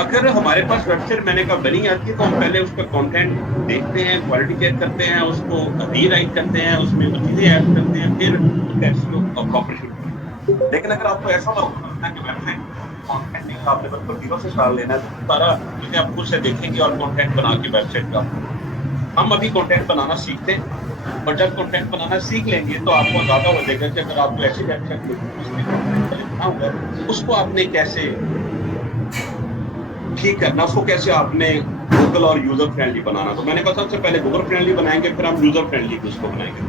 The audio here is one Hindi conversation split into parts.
अगर हमारे पास वेबसाइट मैंने कहा बनी आती है तो हम पहले उसका कंटेंट देखते हैं, क्वालिटी चेक करते हैं, उसको रीराइट करते हैं, उसमें वो चीजें ऐड करते हैं, फिर उसका एसईओ प्रॉपर शुरू करते हैं। लेकिन अगर आपको ऐसा ना होगा कि वेबसाइट कंटेंट नहीं, आपने बिल्कुल जीरो से स्टार्ट लेना है, तो सारा चीजें आप खुद से देखेंगे और कंटेंट बना के वेबसाइट पे आप, हम अभी कंटेंट बनाना सीखते हैं, और जब कंटेंट बनाना सीख लेंगे तो आपको अंदाजा हो जाएगा कि अगर आपको ऐसी वेबसाइट मिलती है जिसमें कंटेंट पहले बना हुआ है, उसको आपने कैसे ठीक करना, उसको कैसे आपने गूगल और यूजर फ्रेंडली बनाना। तो मैंने कहा सबसे पहले गूगल फ्रेंडली बनाएंगे, फिर हम यूजर फ्रेंडली उसको बनाएंगे,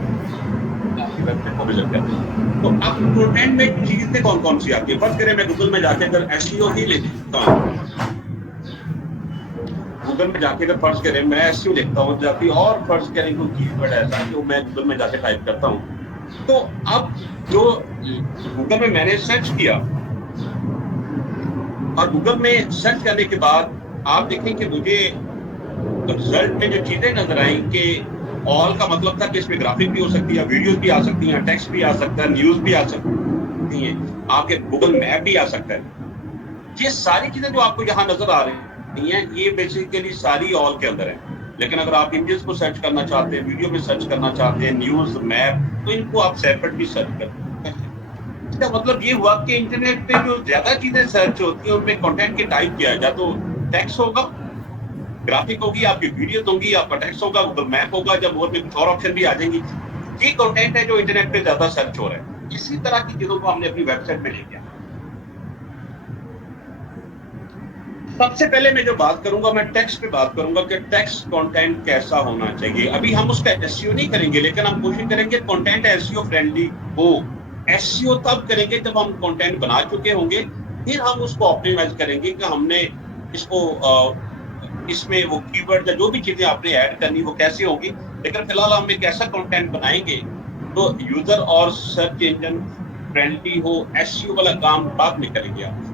आपकी वेबसाइट को विजिट करते हैं। तो अब कंटेंट में चीजें कौन कौन सी आती है, फर्स्ट करें मैं गूगल में जाके अगर एसईओ ही लिखता हूँ, गूगल में जाके अगर फर्स्ट करें मैं एसईओ लिखता हूँ, जाके और फर्स्ट करें कोई कीवर्ड ऐसा जो मैं गूगल में जाके टाइप करता हूँ, तो अब जो गूगल में मैंने सर्च किया और गूगल में सर्च करने के बाद आप देखें कि मुझे रिजल्ट में जो चीजें नजर आई कि ऑल का मतलब था कि इसमें ग्राफिक भी हो सकती है, वीडियोस भी आ सकती हैं, टेक्स्ट भी आ सकता है, न्यूज भी आ सकती है, आपके गूगल मैप भी आ सकता है। ये सारी चीजें जो आपको यहाँ नजर आ रही हैं, ये बेसिकली सारी ऑल के अंदर है। लेकिन अगर आप इमेजेस को सर्च करना चाहते हैं, वीडियो में सर्च करना चाहते हैं, न्यूज, मैप, तो इनको आप सेपरेट भी सर्च कर सकते हैं। इसका मतलब ये हुआ कि इंटरनेट पे जो ज्यादा चीजें सर्च होती हैं उनमें कंटेंट के टाइप किया है, या तो टेक्स्ट होगा, ग्राफिक होगी, आपकी वीडियो होगी, आपका टेक्स्ट होगा, गूगल मैप होगा, जब और में कुछ और ऑप्शन भी आ जाएंगी। ये कंटेंट है जो इंटरनेट पे ज्यादा सर्च हो रहा है। इसी तरह की चीजों को हमने अपनी वेबसाइट में लेके आया। सबसे पहले मैं जो बात करूंगा, मैं टेक्स्ट पे बात करूंगा कि टेक्स्ट कंटेंट कैसा होना चाहिए। अभी हम उसका एसईओ नहीं करेंगे, लेकिन हम कोशिश करेंगे कंटेंट एसईओ फ्रेंडली हो। एसईओ तब करेंगे जब हम कंटेंट बना चुके होंगे, फिर हम उसको ऑप्टिमाइज करेंगे कि हमने इसको इसमें वो कीवर्ड या जो भी चीजें आपने ऐड करनी वो कैसे होगी। लेकिन फिलहाल हम एक ऐसा कंटेंट बनाएंगे तो यूजर और सर्च इंजन फ्रेंडली हो। एसईओ वाला काम बाद में करेंगे आप।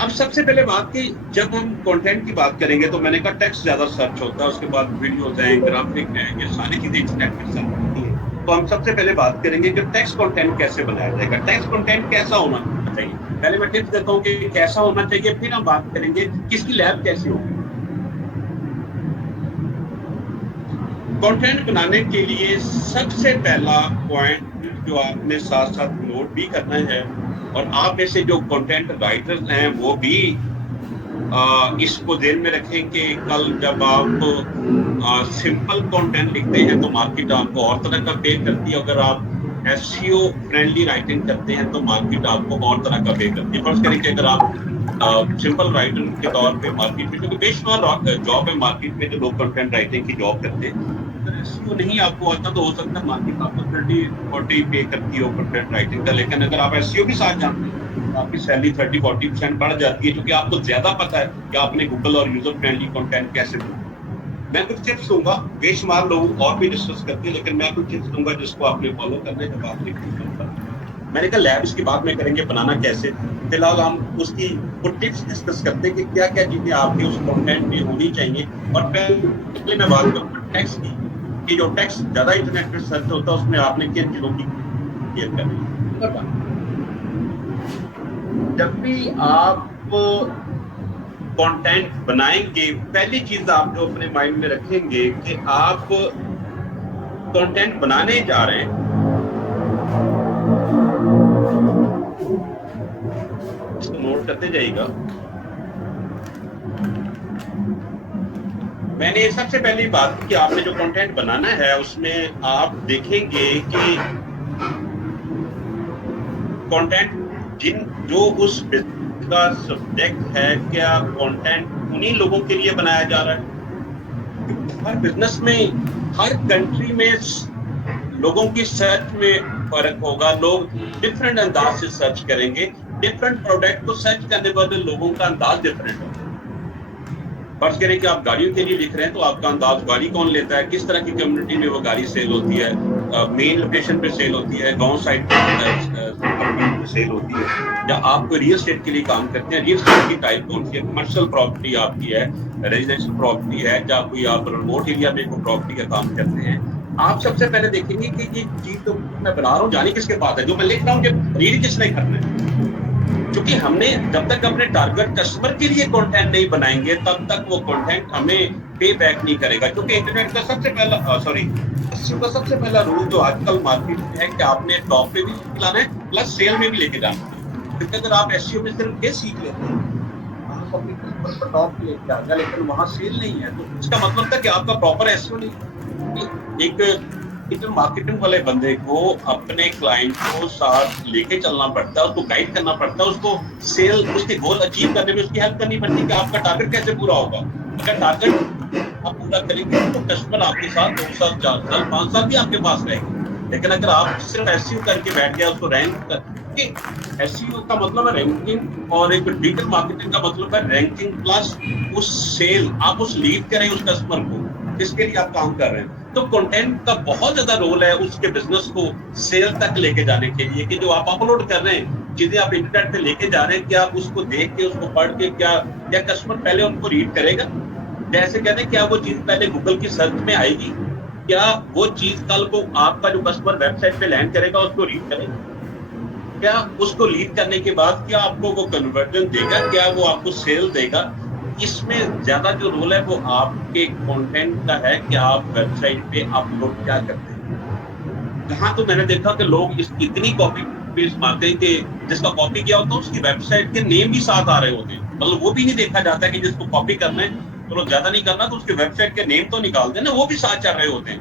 अब सबसे पहले बात की, जब हम कंटेंट की बात करेंगे तो मैंने कहा टेक्स्ट ज्यादा सर्च होता है, उसके बाद वीडियोस हैं, ग्राफिक हैं, ये सारी चीजें इंटरनेट पे सर्च होती हैं। तो हम सबसे पहले बात करेंगे कि टेक्स्ट कंटेंट कैसे बनाया जाएगा, टेक्स्ट कंटेंट कैसा होना चाहिए। पहले मैं टिप्स देता हूँ कि कैसा होना चाहिए, फिर हम बात करेंगे किसकी लैब कैसी होगी। कंटेंट बनाने के लिए सबसे पहला पॉइंट जो आपने साथ साथ नोट भी करना है, और आप में से जो कंटेंट राइटर्स हैं वो भी इसको ध्यान में रखें कि कल जब आप सिंपल कंटेंट लिखते हैं तो मार्केट आपको और तरह का पे करती है, अगर आप एसईओ फ्रेंडली राइटिंग करते हैं तो मार्केट आपको और तरह का पे करती है। फर्स्ट करें कि अगर आप सिंपल राइटर के तौर पे मार्केट में, क्योंकि बेशुमार जॉब है मार्केट में जो लोग कंटेंट राइटिंग की जॉब करते हैं, अगर एसईओ नहीं आपको आता तो हो सकता है मार्केट आपको 30-40 पे करती हो कंटेंट राइटिंग का। लेकिन अगर आप एसईओ भी साथ जानते हैं तो आपकी सैलरी 30-40% बढ़ जाती है, क्योंकि आपको ज्यादा पता है कि आपने गूगल और यूजर फ्रेंडली कंटेंट कैसे बनाना। मैं कुछ टिप्स दूंगा, बेशुमार लोग और भी डिस्कस करते हैं, लेकिन मैं कुछ टिप्स दूंगा जिसको आपने फॉलो करना है जब आप लिखेंगे। मैंने कहा लैब्स की बात में करेंगे बनाना कैसे। फिलहाल हम उसकी कुछ टिप्स डिस्कस करते हैं कि क्या क्या चीजें आपके उस कंटेंट में होनी चाहिए। और पहले मैं बात करूंगा टेक्स्ट की, कि जो टेक्स्ट ज्यादा इंटरनेट पर सर्च होता है उसमें आपने किन चीजों की केयर करनी है। जब भी आप कंटेंट बनाएंगे, पहली चीज आप जो अपने माइंड में रखेंगे कि आप कंटेंट बनाने जा रहे हैं, इसको नोट करते जाइएगा। मैंने सबसे पहली बात की कि आपने जो कंटेंट बनाना है उसमें आप देखेंगे कि कंटेंट जो उस का सब्जेक्ट है, क्या कंटेंट उन्हीं लोगों के लिए बनाया जा रहा है। हर बिजनेस में, हर कंट्री में लोगों की सर्च में फर्क होगा, लोग डिफरेंट अंदाज से सर्च करेंगे, डिफरेंट प्रोडक्ट को सर्च करने वाले लोगों का अंदाज डिफरेंट होगा। फर्ज करें कि आप गाड़ियों के लिए लिख रहे हैं तो आपका अंदाज गाड़ी कौन लेता है, किस तरह की कम्युनिटी में वो गाड़ी सेल होती है, मेन लोकेशन पे सेल होती है, गांव साइड पे सेल होती है, या आप कोई रियल एस्टेट के लिए काम करते हैं, रियल एस्टेट की टाइप कौन सी है, कमर्शियल प्रॉपर्टी आपकी है, रेजिडेंशियल प्रॉपर्टी है, या कोई आप रिमोट एरिया में कोई प्रॉपर्टी का काम करते हैं। आप सबसे पहले देखेंगे कि ये चीज तो मैं बना रहा हूँ जानी किसके पास है, जो मैं लिख रहा हूँ रीड किसने करना है। क्योंकि हमने जब तक अपने टारगेट कस्टमर के लिए कंटेंट नहीं बनाएंगे तब तक वो कंटेंट हमें पे बैक नहीं करेगा। क्योंकि इंटरनेट का सबसे पहला एसईओ का सबसे पहला रूल जो आजकल मार्केट में है कि आपने टॉप पे भी लाना है प्लस सेल में भी लेके जाना है। क्योंकि अगर आप एसईओ में सिर्फ ये सीख लेते हैं आप अपने कस्टमर को टॉप पे लेके जाएगा लेकिन वहां सेल नहीं है, तो इसका मतलब था कि आपका प्रॉपर एसईओ नहीं। एक डिजिटल मार्केटिंग वाले बंदे को अपने क्लाइंट को साथ लेके चलना पड़ता है, उसको गाइड करना पड़ता है, उसको सेल उसके गोल अचीव करने में उसकी हेल्प करनी पड़ती है कि आपका टारगेट कैसे पूरा होगा। अगर टारगेट आप पूरा करेंगे तो कस्टमर आपके साथ 2 साल 4 साल 5 साल भी आपके पास रहेंगे। लेकिन अगर आप सिर्फ एसईओ करके बैठ गया उसको रैंक कर, एसईओ का मतलब है रैंकिंग और एक डिजिटल मार्केटिंग का मतलब है रैंकिंग प्लस उस सेल, आप उस लीड करें उस कस्टमर को जिसके लिए आप काम कर रहे हैं। तो कंटेंट का बहुत ज्यादा रोल है उसके बिजनेस को सेल तक लेके जाने के लिए कि जो आप अपलोड कर रहे हैं चीजें आप इंटरनेट पे लेके जा रहे हैं, क्या उसको देख के उसको पढ़ के क्या कस्टमर पहले उनको रीड करेगा। जैसे कहते हैं क्या वो चीज पहले गूगल की सर्च में आएगी, क्या वो चीज कल को आपका जो कस्टमर वेबसाइट पे लैंड करेगा उसको रीड करेगा, क्या उसको लीड करने के बाद क्या आपको वो कन्वर्जन देगा, क्या वो आपको सेल देगा। इसमें ज्यादा जो रोल है वो आपके कंटेंट का है कि आप वेबसाइट पे अपलोड क्या करते हैं। जहां तो मैंने देखा कि लोग इतनी कॉपी पेस्ट मारते हैं कि जिसका कॉपी किया होता है उसकी वेबसाइट के नेम भी साथ आ रहे होते हैं। मतलब वो भी नहीं देखा जाता कि जिसको कॉपी करना है चलो ज्यादा नहीं करना तो उसके वेबसाइट के नेम तो निकाल देना, वो भी साथ चल रहे होते हैं।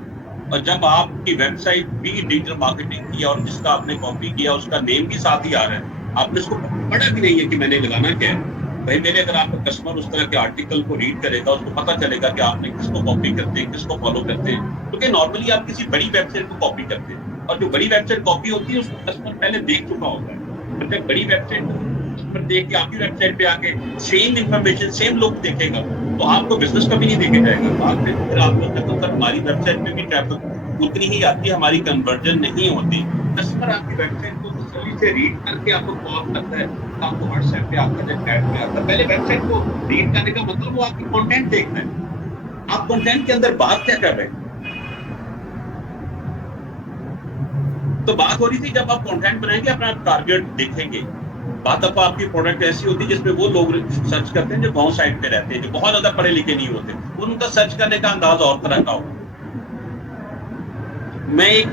और जब आपकी वेबसाइट भी डिजिटल मार्केटिंग की और जिसका आपने कॉपी किया उसका नेम भी साथ ही आ रहा है, आपने उसको पढ़ा भी नहीं है कि मैंने लगाना क्या है। भाई मेरे अगर आपका कस्टमर उस तरह के आर्टिकल को रीड करेगा उसको पता चलेगा कि आपने किसको कॉपी करते हैं किसको फॉलो करते हैं। क्योंकि नॉर्मली आप किसी बड़ी वेबसाइट को कॉपी करते हैं और जो बड़ी वेबसाइट कॉपी होती है उसको कस्टमर पहले देख चुका होता है। और जब बड़ी वेबसाइट कस्टमर देख के आपकी वेबसाइट पे आके सेम इंफॉर्मेशन सेम लोग देखेगा तो आपको बिजनेस कभी नहीं देखे जाएगा। बाद में फिर आप बोलते हो सर हमारी वेबसाइट पे भी ट्रैफिक उतनी ही आती है, हमारी कन्वर्जन नहीं होती। कस्टमर आपकी वेबसाइट को तसल्ली से रीड करके आपको कॉल करता है, आपको व्हाट्सएप पे आता है, चैट पे आता है। पहले वेबसाइट को रीड करने का मतलब वो आपकी कंटेंट देखना है, आप कंटेंट के अंदर बात क्या कर रहे हैं। तो बात हो रही थी जब आप कंटेंट बनाएंगे अपना टारगेट देखेंगे। बात अब आपकी प्रोडक्ट ऐसी होती है जिसमें वो लोग सर्च करते हैं जो गांव साइड पे रहते हैं, जो बहुत ज्यादा पढ़े लिखे नहीं होते, उनका सर्च करने का अंदाज और तरह का होगा। मैं एक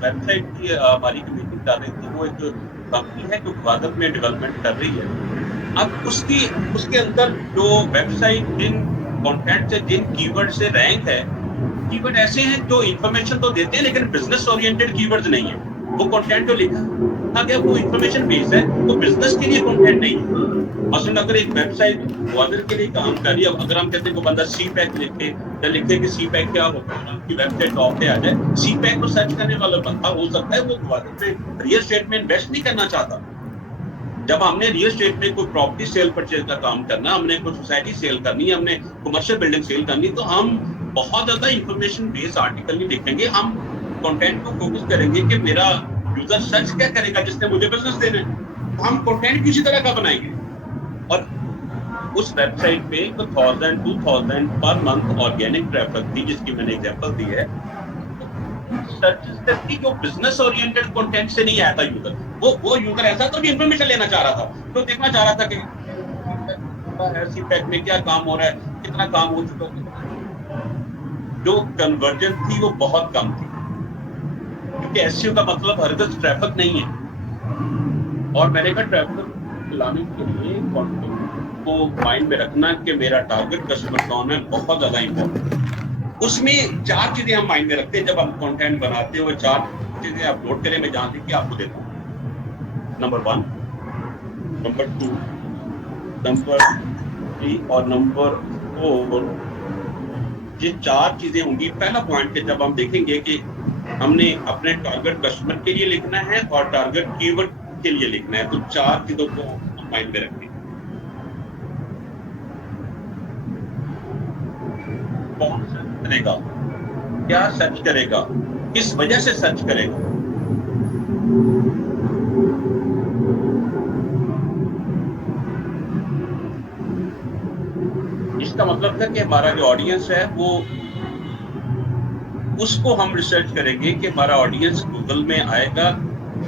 वेबसाइट की हमारी मीटिंग कर रही थी, वो एक कंपनी है जो ग्वादर में डेवलपमेंट कर रही है। अब उसके अंदर जो वेबसाइट जिन कंटेंट से जिन कीवर्ड से रैंक है, कीवर्ड ऐसे हैं जो इंफॉर्मेशन तो देते हैं लेकिन बिजनेस ओरिएंटेड कीवर्ड्स नहीं है। वो कंटेंट जो लिखा गया वो इंफॉर्मेशन बेस्ड है, वो बिजनेस के लिए कंटेंट नहीं है। मसलन अगर एक वेबसाइट ग्वादर के लिए काम कर रही है, अगर हम कहते हैं को बंदा सी पैक लिखे या लिखे कि सी पैक क्या होता है, आपकी वेबसाइट टॉप पे आ जाए, सी पैक को सर्च करने वाला बंदा हो सकता है वो ग्वादर पे रियल एस्टेट में इन्वेस्ट नहीं करना चाहता। जब हमने रियल एस्टेट में कोई प्रॉपर्टी सेल परचेज का काम करना, हमने कोई सोसाइटी सेल करनी है, हमने कमर्शियल बिल्डिंग सेल करनी, तो हम बहुत ज्यादा इंफॉर्मेशन बेस्ड आर्टिकल नहीं लिखेंगे। हम कंटेंट को फोकस करेंगे कि मेरा यूजर सर्च क्या करेगा जिसने मुझे बिजनेस देना है, तो हम कंटेंट किसी तरह का बनाएंगे। और उस वेबसाइट पे 1000-2000 पर मंथ ऑर्गेनिक ट्रैफिक थी जिसकी मैंने एग्जांपल दी है। सर्चेस करती जो बिजनेस ओरिएंटेड कंटेंट से नहीं आया था यूजर, वो यूजर ऐसा तो भी इंफॉर्मेशन लेना चाह रहा था, तो देखना चाह रहा था कि सी पैक में क्या काम हो रहा है, कितना काम हो चुका है। जो कन्वर्जन थी वो बहुत कम थी, क्योंकि एसईओ का मतलब हरगिज ट्रैफिक नहीं है। और मैंने कहा ट्रैफिक लाने के लिए कंटेंट को माइंड में रखना कि मेरा टारगेट कस्टमर कौन है बहुत ज्यादा इंपॉर्टेंट। उसमें 4 चीजें हम माइंड में रखते हैं जब हम कंटेंट बनाते हैं, वो 4 चीजें अपलोड करें। मैं जहां देखिए आपको देता हूँ, नंबर 1, नंबर 2, नंबर 3 और नंबर 4। ये 4 चीजें होंगी। पहला पॉइंट है जब हम देखेंगे कि हमने अपने टारगेट कस्टमर के लिए लिखना है और टारगेट कीवर्ड के लिए लिखना है, तो 4 चीजों को हम माइंड में रखें। कौन सर्च करेगा, क्या सर्च करेगा, किस वजह से सर्च करेगा। इसका मतलब है कि हमारा जो ऑडियंस है वो उसको हम रिसर्च करेंगे कि हमारा ऑडियंस गूगल में आएगा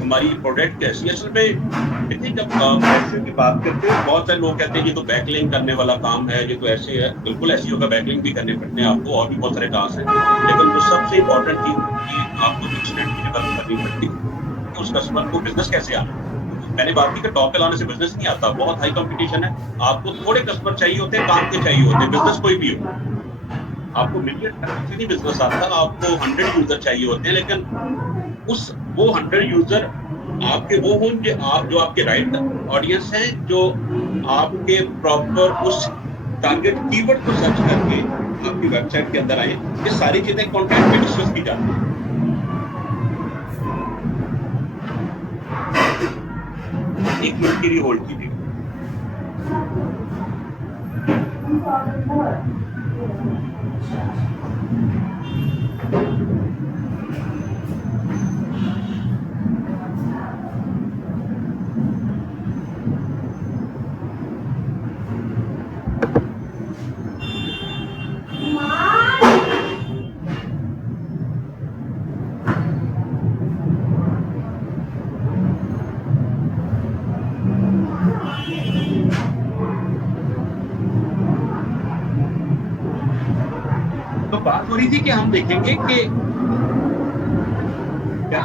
हमारी प्रोडक्ट कैसी है। असल में देखिए जब SEO की बात करते हैं बहुत सारे लोग कहते हैं ये तो बैकलिंक करने वाला काम है, ये तो ऐसे है। बिल्कुल SEO का बैकलिंक भी करने पड़ते हैं आपको, और भी बहुत सारे टास्क हैं, लेकिन जो सबसे इंपॉर्टेंट चीज होती है आपको एक स्ट्रेटजी डेवलप करनी पड़ती है कि उस कस्टमर को बिजनेस कैसे आना है। क्योंकि मैंने बात की कि टॉप पे लाने से बिजनेस नहीं आता, बहुत हाई कंपटीशन है। आपको थोड़े कस्टमर चाहिए होते हैं, काम के चाहिए होते हैं, बिजनेस कोई भी हो। आपको मिलियन कस्टमर से नहीं बिजनेस आता, आपको 100 यूजर चाहिए होते हैं, लेकिन उस वो 100 यूजर आपके वो हों जो आपके राइट ऑडियंस हैं, जो आपके प्रॉपर उस टारगेट कीवर्ड को सर्च करके आपकी वेबसाइट के अंदर आए। ये सारी चीजें कंटेंट में डिस्कस की जाती है। एक मिनट के लिए होल्ड कीजिएगा। तो बात हो रही थी कि हम देखेंगे कि क्या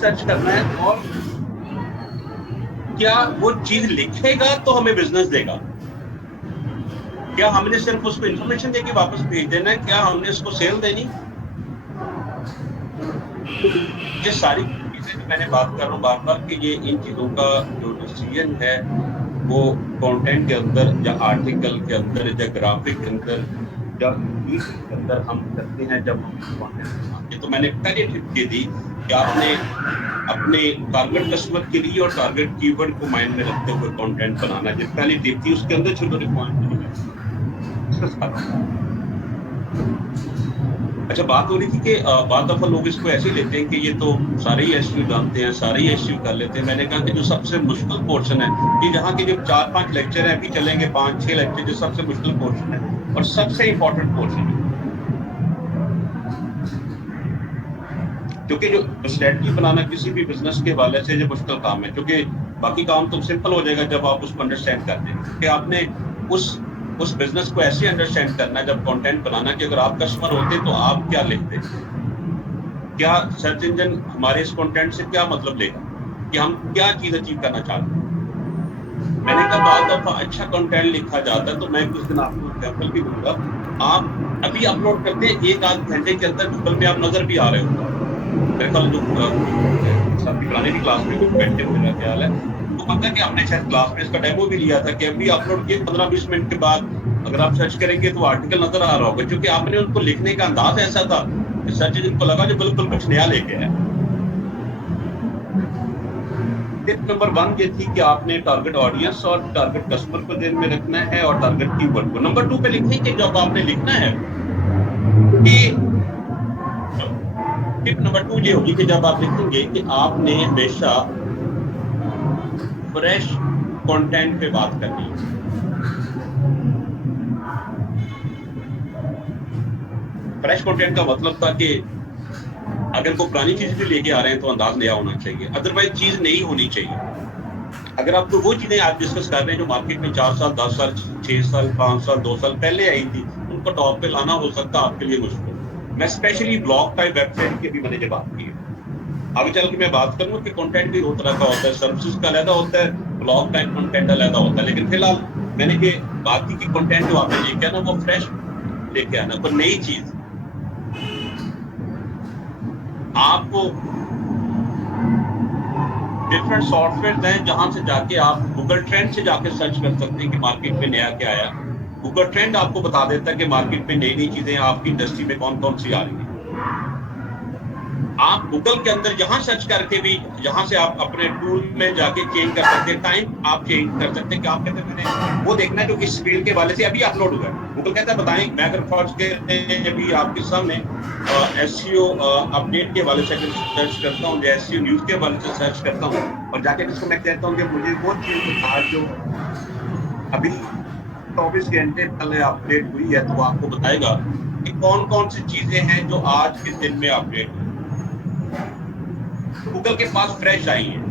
सर्च करना है और क्या वो चीज लिखेगा तो हमें बिजनेस देगा, क्या हमने सिर्फ उसको इन्फॉर्मेशन देके वापस भेज देना है, क्या हमने उसको सेल देनी। ये सारी चीजें जो मैंने बात कर रहा हूँ बार बार कि ये इन चीजों का जो डिसीजन है वो कंटेंट के अंदर या आर्टिकल के अंदर या ग्राफिक के अंदर या के अंदर हम करते हैं जब हम कंटेंट बनाते हैं। तो मैंने पहले टिप दे दी कि आपने अपने टारगेट कस्टमर के लिए और टारगेट कीवर्ड को माइंड में रखते हुए कंटेंट बनाना। जो पहली टिप थी उसके अंदर छोटे-छोटे पॉइंट डिस्कस कर रहा हूं। अच्छा, बात हो रही थी कि बाद दफा लोग इसको ऐसे लेते हैं कि ये तो सारे ही एसईओ जानते हैं, सारे ही एसईओ कर लेते हैं। मैंने कहा कि जो सबसे मुश्किल पोर्शन है कि जहाँ के जो 4-5 लेक्चर है, अभी चलेंगे 5-6 लेक्चर, जो सबसे मुश्किल पोर्शन है और सबसे इंपॉर्टेंट पोर्शन है, क्योंकि जो स्ट्रेटजी बनाना किसी भी बिजनेस के हवाले से जो मुश्किल काम है, क्योंकि बाकी काम तो सिंपल हो जाएगा जब आप उसको अंडरस्टैंड कर देंगे कि आपने उस बिजनेस को ऐसे अंडरस्टैंड करना है जब कंटेंट बनाना कि अगर आप कस्टमर होते तो आप क्या लिखते, क्या सर्च इंजन हमारे इस कंटेंट से क्या मतलब लेगा, कि हम क्या चीज अचीव करना चाहते हैं। मैंने कहा बाद दफा अच्छा कंटेंट लिखा जाता है, तो मैं कुछ दिन आपको एग्जांपल भी दूंगा। आप अभी अपलोड करते हैं, 1-8 घंटे के अंदर गूगल में आप नजर भी आ रहे होंगे। मेरे ख्याल जो आपकी पुरानी भी क्लास में कुछ बैठे थे, मेरा ख्याल है तो पता है कि आपने शायद क्लास में इसका डेमो भी लिया था कि अभी अपलोड किए 15-20 मिनट के बाद अगर आप सर्च करेंगे तो आर्टिकल नजर आ रहा होगा, क्योंकि आपने उनको लिखने का अंदाज ऐसा था कि सर्च इंजन को लगा जो बिल्कुल कुछ नया लेके आया। टिप नंबर 1 ये थी कि आपने टारगेट ऑडियंस और टारगेट कस्टमर को ध्यान में रखना है और टारगेट कीवर्ड को। नंबर 2 पे लिखें कि जब आपने लिखना है कि टिप नंबर 2 ये होगी कि जब आप लिखेंगे कि आपने हमेशा फ्रेश कंटेंट पे बात करनी है। फ्रेश कंटेंट का मतलब था कि अगर कोई पुरानी चीज भी लेके आ रहे हैं तो अंदाज नया होना चाहिए, अदरवाइज चीज नई होनी चाहिए। अगर आपको वो चीजें आप डिस्कस कर रहे हैं जो मार्केट में 4 साल 10 साल 6 साल 5 साल 2 साल पहले आई थी, उनको टॉप पे लाना हो सकता है आपके लिए मुश्किल। मैं स्पेशली ब्लॉग टाइप वेबसाइट की भी मैंने जो बात की है, आगे चल के मैं बात करूंगा कि कंटेंट भी दो तरह का होता है, सर्विसेज का अलग होता है, ब्लॉग टाइप कंटेंट अलग होता है। लेकिन फिलहाल मैंने ये बात की कि कंटेंट जो आपने लेके आना वो फ्रेश लेके आना, कोई नई चीज। आपको डिफरेंट सॉफ्टवेयर हैं जहां से जाके आप गूगल ट्रेंड से जाके सर्च कर सकते हैं कि मार्केट में नया क्या आया। गूगल ट्रेंड आपको बता देता है कि मार्केट में नई नई चीजें आपकी इंडस्ट्री में कौन कौन सी आ रही है। आप गूगल के अंदर जहां सर्च करके भी जहां से आप अपने टूल में जाके चेंज कर सकते हैं, टाइम आप चेंज कर सकते हैं कि आप कहते हैं मैंने वो देखना है जो इस फील्ड के वाले से अभी अपलोड हुआ है। गूगल कहता है बताएं, मैं अगर फर्ज के अभी आपके सामने एसईओ अपडेट के वाले से सर्च करता हूँ, एसईओ न्यूज के वाले से सर्च करता हूँ और जाके इसको मैं कहता हूँ कि मुझे वो चीज बता जो अभी 24 घंटे पहले अपडेट हुई है, तो वो आपको बताएगा कि कौन कौन सी चीजें हैं जो आज के दिन में अपडेट हुई। गूगल के पास फ्रेश आई हैं,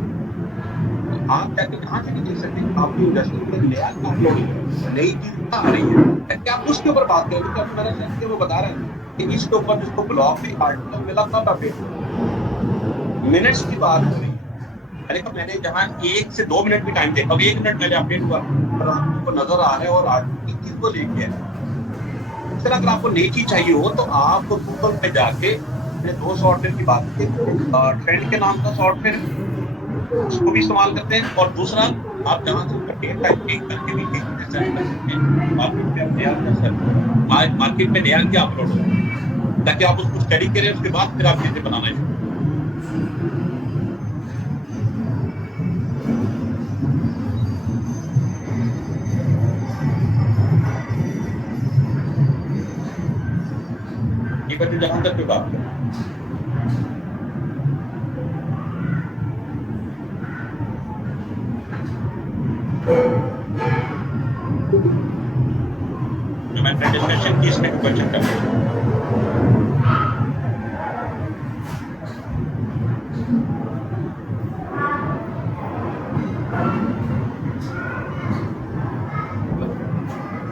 तो आप जाके कहाँ से नहीं देख सकते, आपकी इंडस्ट्री में नया अपलोड है, नई चीज आ रही है, ताकि आप उसके ऊपर बात करें। तो अभी मैंने सेंड किया, वो बता रहे हैं कि इसके ऊपर जिसको ब्लॉग पे आर्टिकल मिला कब अपडेट हुआ, मिनट्स की बात हो रही है। मैंने कहा मैंने जहाँ 1 से 2 मिनट भी टाइम देखा, अब 1 मिनट पहले अपडेट हुआ, और आपको नजर आ रहा है और आज इस चीज को लेके है। फिर अगर आपको नई चीज चाहिए हो तो आप गूगल पे जाके, मैंने 2 सॉफ्टवेयर की बात की, ट्रेंड के नाम का सॉफ्टवेयर, उसको भी इस्तेमाल करते हैं, और दूसरा आप जहाँ से अपडेट करके भी चीजें सर्च कर सकते हैं। मार्केट में आप नया क्या सर्च हो, मार्केट में नया क्या अपलोड हो रहा है, ताकि आप उसको स्टडी करें, उसके बाद फिर आप चीजें बनाना शुरू करें। ये बच्चे जहां तक कोई बात करें, जो मैंने डिस्कशन की इसमें क्वेश्चन कर रहा हूं।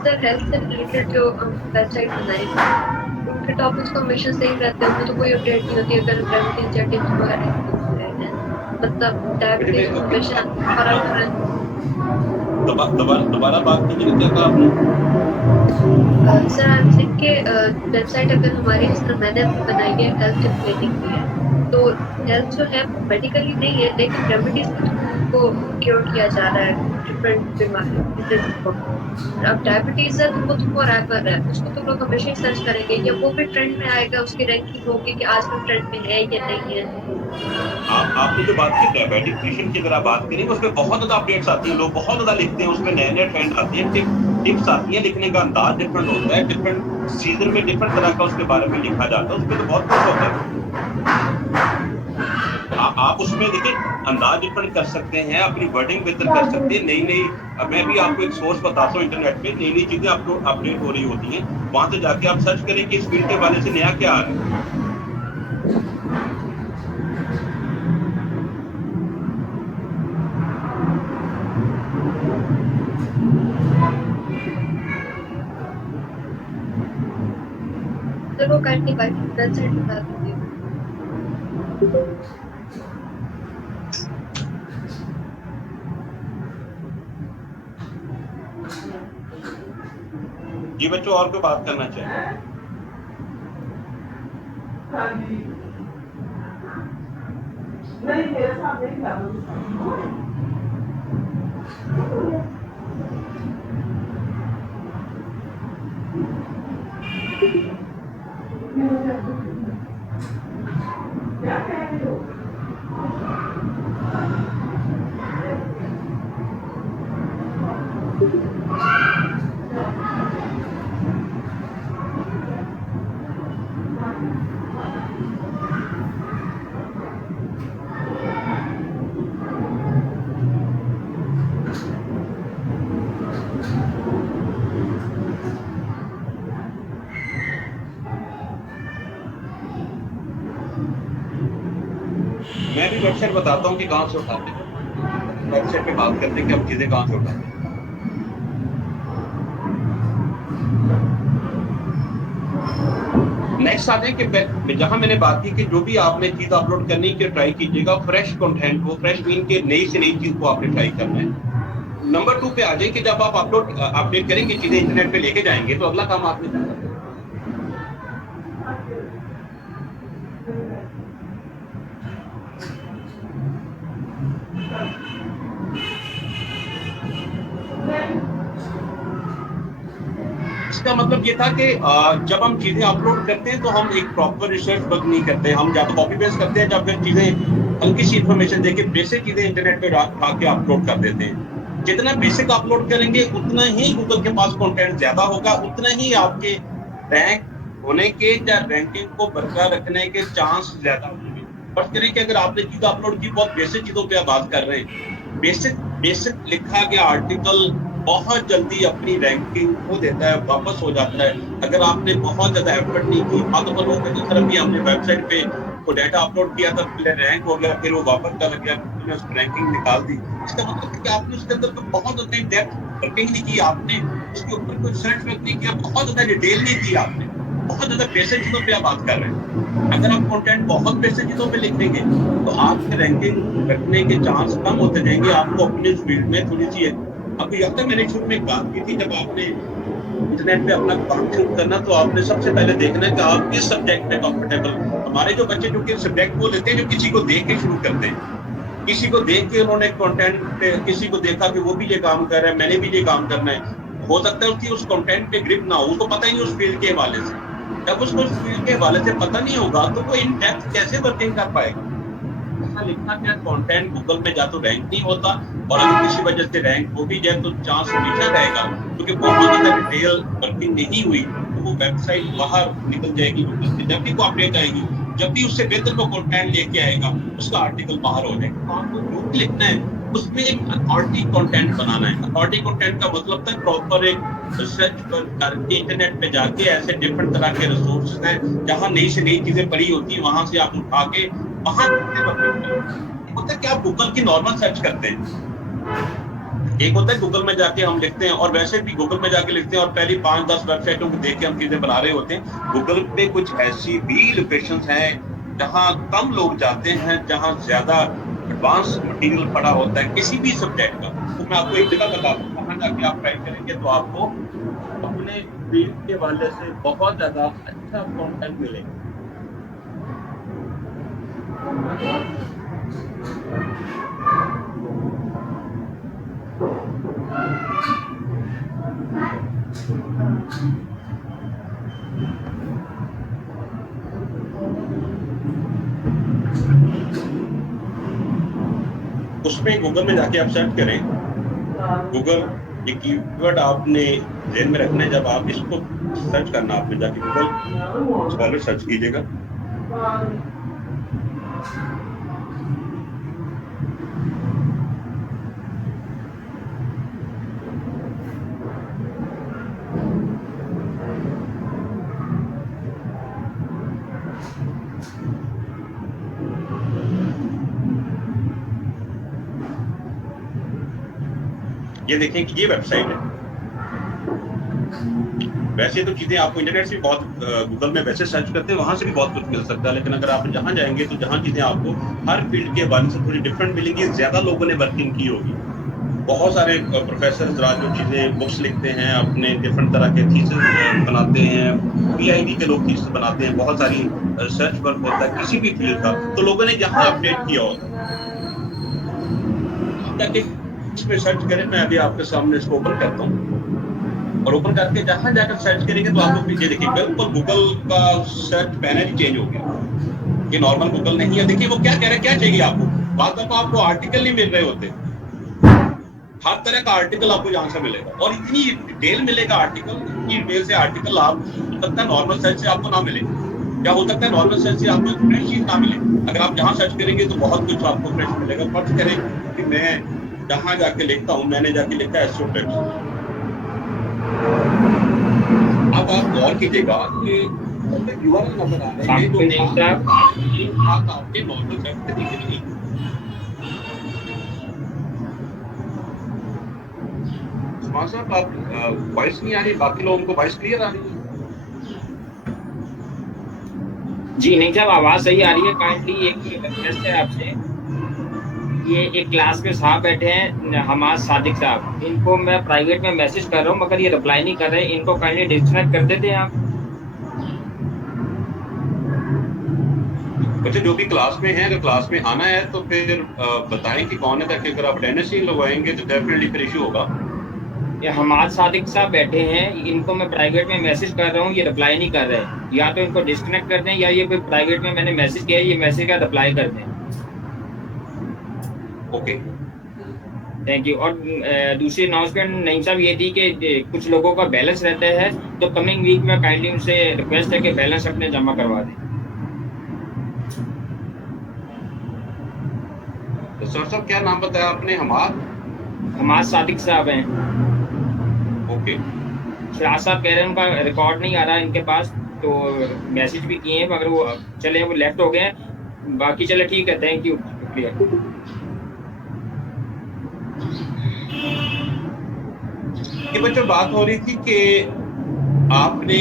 सर हेल्थ से रिलेटेड जो वेबसाइट बनाएंगे उनके टॉपिक्स तो हमेशा सेम रहते हैं, उनमें तो कोई अपडेट नहीं होती अगर रेमेडीज या टिप्स वगैरह मतलब डायबिटीज को हमेशा फर्क दोबारा बात कीजिए, क्या कहा आपने? सर आई एम सेइंग कि वेबसाइट अगर हमारी जिस तरह मैंने अपनी बनाई है हेल्थ टिप क्लिनिक की है, तो हेल्थ जो है वो मेडिकली नहीं है लेकिन रेमेडीज के थ्रू उनको क्योर किया जा रहा है डिफरेंट बीमारियों डिजीज को। अब डायबिटीज है तो वो तो और रैपर है, उसको तो लोग हमेशा ही सर्च करेंगे या वो भी ट्रेंड में आएगा, उसकी रैंकिंग होगी कि आजकल ट्रेंड में है या नहीं है। आपने जो बात की डायबिटिक पेशेंट की अगर आप बात करें, उसमें बहुत ज्यादा अपडेट्स आती हैं, लोग बहुत ज्यादा लिखते हैं, उसमें नए-नए ट्रेंड आते हैं, टिप्स आती हैं, लिखने का अंदाज डिफरेंट होता है, डिफरेंट सीजन में डिफरेंट तरह का उसके बारे में लिखा जाता है, उसमें तो बहुत कुछ होता है। आप उसमें देखिए अंदाज डिफरेंट कर सकते हैं, अपनी वर्डिंग बेहतर कर सकते हैं, नई-नई मैं भी आपको एक सोर्स बताता हूँ इंटरनेट पे, नई-नई चीजें अपडेट हो रही होती हैं, वहां से जाके आप सर्च करें कि इस फील्ड के हवाले से नया क्या आ रहा है। सर वो काइंडली वेबसाइट बता दीजिए। जी बच्चों, और कोई बात करना चाहिए? नहीं मेरे साथ नहीं था। क्या कह रहे हो? मैं भी वेबसाइट बताता हूँ कि कहाँ से उठाते हैं, वेबसाइट पे बात करते हैं कि हम चीजें कहाँ से उठाते हैं। नेक्स्ट आते हैं कि जहां मैंने बात की कि जो भी आपने चीज अपलोड करनी की ट्राई कीजिएगा, फ्रेश कंटेंट को, फ्रेश मीन के नई से नई चीज को आपने ट्राई करना है। नंबर 2 पे आ जाए कि जब आप अपडेट करेंगे, चीजें इंटरनेट पे लेके जाएंगे, तो अगला काम आपने क्या करना है? इसका मतलब ये था कि जब हम चीजें अपलोड करते हैं तो हम एक प्रॉपर रिसर्च वर्क नहीं करते, हम या तो कॉपी पेस्ट करते हैं या फिर चीजें हल्की सी इंफॉर्मेशन देके बेसिक चीजें इंटरनेट पे उठा के अपलोड कर देते हैं। जितना बेसिक अपलोड करेंगे उतना ही गूगल के पास कंटेंट ज्यादा होगा, उतना ही आपके रैंक होने के या रैंकिंग को बरकरार रखने के चांस ज्यादा होंगे। फर्ज करें कि अगर आपने चीज अपलोड की, बहुत बेसिक चीजों पे आप बात कर रहे हैं, बेसिक लिखा गया आर्टिकल बहुत जल्दी अपनी रैंकिंग खो देता है, वापस हो जाता है। अगर आपने बहुत ज्यादा एफर्ट नहीं की, हाँ तो लोग कहते सर अभी हमने वेबसाइट पे वो डाटा अपलोड किया था, पहले रैंक हो गया, फिर वो वापस चला गया, उसने उसकी रैंकिंग निकाल दी। इसका मतलब है कि आपने उसके अंदर कोई बहुत ज़्यादा इन डेप्थ वर्किंग नहीं की, आपने उसके ऊपर कोई सर्च वर्क नहीं किया, बहुत ज़्यादा डिटेल नहीं की आपने, बहुत ज़्यादा बेसिक चीज़ों पे आप बात कर रहे हैं। अगर आप कंटेंट बहुत बेसिक चीज़ों पे लिखेंगे, तो आपके रैंकिंग रखने के चांस कम होते जाएंगे। आपको अपने इस फील्ड में थोड़ी-सी आपको याद है मैंने शुरू में एक बात की थी, जब आपने इंटरनेट पे अपना काम शुरू करना, तो आपने सबसे पहले देखना है कि आप किस सब्जेक्ट में कंफर्टेबल। हमारे जो बच्चे जो कि सब्जेक्ट वो लेते हैं जो किसी को देख के शुरू करते हैं, किसी को देख के उन्होंने कंटेंट पे किसी को देखा कि वो भी ये काम कर रहा है, मैंने भी ये काम करना है। हो सकता है उसकी उस कंटेंट पे ग्रिप ना हो, उसको पता ही नहीं उस फील्ड के हवाले से। जब उसको उस फील्ड के हवाले से पता नहीं होगा, तो वो इन डेप्थ कैसे वर्किंग कर पाएगा? जहाँ लिखा गया कंटेंट गूगल में या तो रैंक नहीं होता, और अगर किसी वजह से रैंक हो भी जाए तो चांस हमेशा रहेगा, क्योंकि बहुत ज़्यादा डिटेल वर्किंग नहीं हुई, तो वो वेबसाइट बाहर निकल जाएगी गूगल से। जब भी वो अपडेट आएगी, जब भी उससे बेहतर वो कंटेंट लेके आएगा, उसका आर्टिकल बाहर हो जाएगा। तो आपको जो भी लिखना है, उसमें एक अथॉरिटी कंटेंट बनाना है। अथॉरिटी कंटेंट का मतलब था प्रॉपर एक सर्च पर करके इंटरनेट पे जाके ऐसे डिफरेंट तरह के रिसोर्सेज हैं, जहाँ नई से नई चीज़ें पड़ी होती हैं, वहाँ से आप उठा के वहाँ से वर्किंग करें। एक होता है कि आप गूगल की नॉर्मल सर्च करते हैं, एक होता है गूगल में जाके हम लिखते हैं, और वैसे भी गूगल में जाके लिखते हैं और पहली 5-10 वेबसाइटों को देख के हम चीज़ें बना रहे होते हैं। गूगल पे कुछ ऐसी भी लोकेशंस हैं, जहाँ कम लोग जाते हैं, जहाँ ज़्यादा एडवांस मटेरियल पड़ा होता है किसी भी सब्जेक्ट का। तो मैं आपको एक जगह बताता हूँ, वहाँ जाके आप ट्राई करेंगे तो आपको अपने फील्ड के हवाले से बहुत ज़्यादा अच्छा कंटेंट मिलेगा। उसमें गूगल में जाके आप सर्च करें, गूगल एक कीवर्ड आपने ज़हन में रखना है, जब आप इसको सर्च करना, आपने जाके गूगल स्कॉलर सर्च कीजिएगा। ये देखें कि ये वेबसाइट है। वैसे तो चीज़ें आपको इंटरनेट से भी बहुत गूगल में वैसे सर्च करते हैं, वहाँ से भी बहुत कुछ मिल सकता है, लेकिन अगर आप जहाँ जाएंगे तो जहाँ चीज़ें आपको हर फील्ड के हवाले से थोड़ी डिफरेंट मिलेंगी, ज़्यादा लोगों ने वर्किंग की होगी। बहुत सारे प्रोफेसर जो चीज़ें बुक्स लिखते हैं, अपने डिफरेंट तरह के थीसिस बनाते हैं, पीआईडी के लोग थीसिस बनाते हैं, बहुत सारी सर्च वर्क होता है किसी भी फील्ड का, तो लोगों ने यहाँ अपडेट किया होता है। आप जाके इसमें सर्च करें, मैं अभी आपके सामने इसको ओपन करता हूँ, और ओपन करके जहाँ जाकर सर्च करेंगे तो आपको ये देखिए बिल्कुल गूगल का सर्च पैनल ही चेंज हो गया। ये नॉर्मल गूगल नहीं है। देखिए वो क्या कह रहे हैं, क्या चाहिए आपको। बात दफा आपको आर्टिकल नहीं मिल रहे होते, हर तरह का आर्टिकल आपको यहाँ से मिलेगा, और इतनी डिटेल मिलेगा आर्टिकल, इतनी डिटेल से आर्टिकल आप हो सकता है नॉर्मल सर्च से आपको ना मिले, या हो सकता है नॉर्मल सर्च से आपको फ्रेश चीज ना मिले। अगर आप जहाँ सर्च करेंगे तो बहुत कुछ आपको फ्रेश मिलेगा। फर्ज करें कि मैं जहाँ जाके लिखता हूँ, मैंने जाके लिखा है एस्ट्रोटेक्स। अब आप गौर कीजिएगा कि यूआरएल नजर आ रहे हैं जो आपके नॉर्मल सर्च से दिख रही है। साहब आप वॉइस नहीं आ रही, बाकी लोगों को वॉइस क्लियर आ रही है? जी नहीं साहब, आवाज सही आ रही है। काइंडली एक रिक्वेस्ट है आपसे, ये एक क्लास में साहब बैठे हैं हमाद सादिक साहब, इनको मैं प्राइवेट में मैसेज कर रहा हूँ मगर ये रिप्लाई नहीं कर रहे, इनको काइंडली डिस्कनेक्ट कर देते हैं आप। बच्चे जो भी क्लास में हैं, अगर क्लास में आना है तो फिर बताएं कि कौन है, ताकि अगर आप अटेंडेंस नहीं लगवाएंगे तो डेफिनेटली फिर इशू होगा। ये हमाद सादिक साहब बैठे हैं, इनको मैं प्राइवेट में मैसेज कर रहा हूँ, ये रिप्लाई नहीं कर रहे। या तो इनको डिस्कनेक्ट कर दें, या ये कोई प्राइवेट में मैंने मैसेज किया है, ये मैसेज का रिप्लाई कर दें। Okay, thank you. और दूसरी अनाउंसमेंट नहीं साहब ये थी कि कुछ लोगों का बैलेंस रहता है, तो कमिंग वीक में काइंडली उनसे रिक्वेस्ट है कि बैलेंस अपने जमा करवा दें। तो सर साहब क्या नाम बताया आपने? हमाद सादिक साहब हैं। ओके, शाह साहब कह रहे हैं उनका रिकॉर्ड नहीं आ रहा इनके पास, तो मैसेज भी किए हैं मगर वो चले वो लेफ्ट हो गए हैं। बाकी चले ठीक है, थैंक यू, शुक्रिया। ये बच्चों बात हो रही थी कि आपने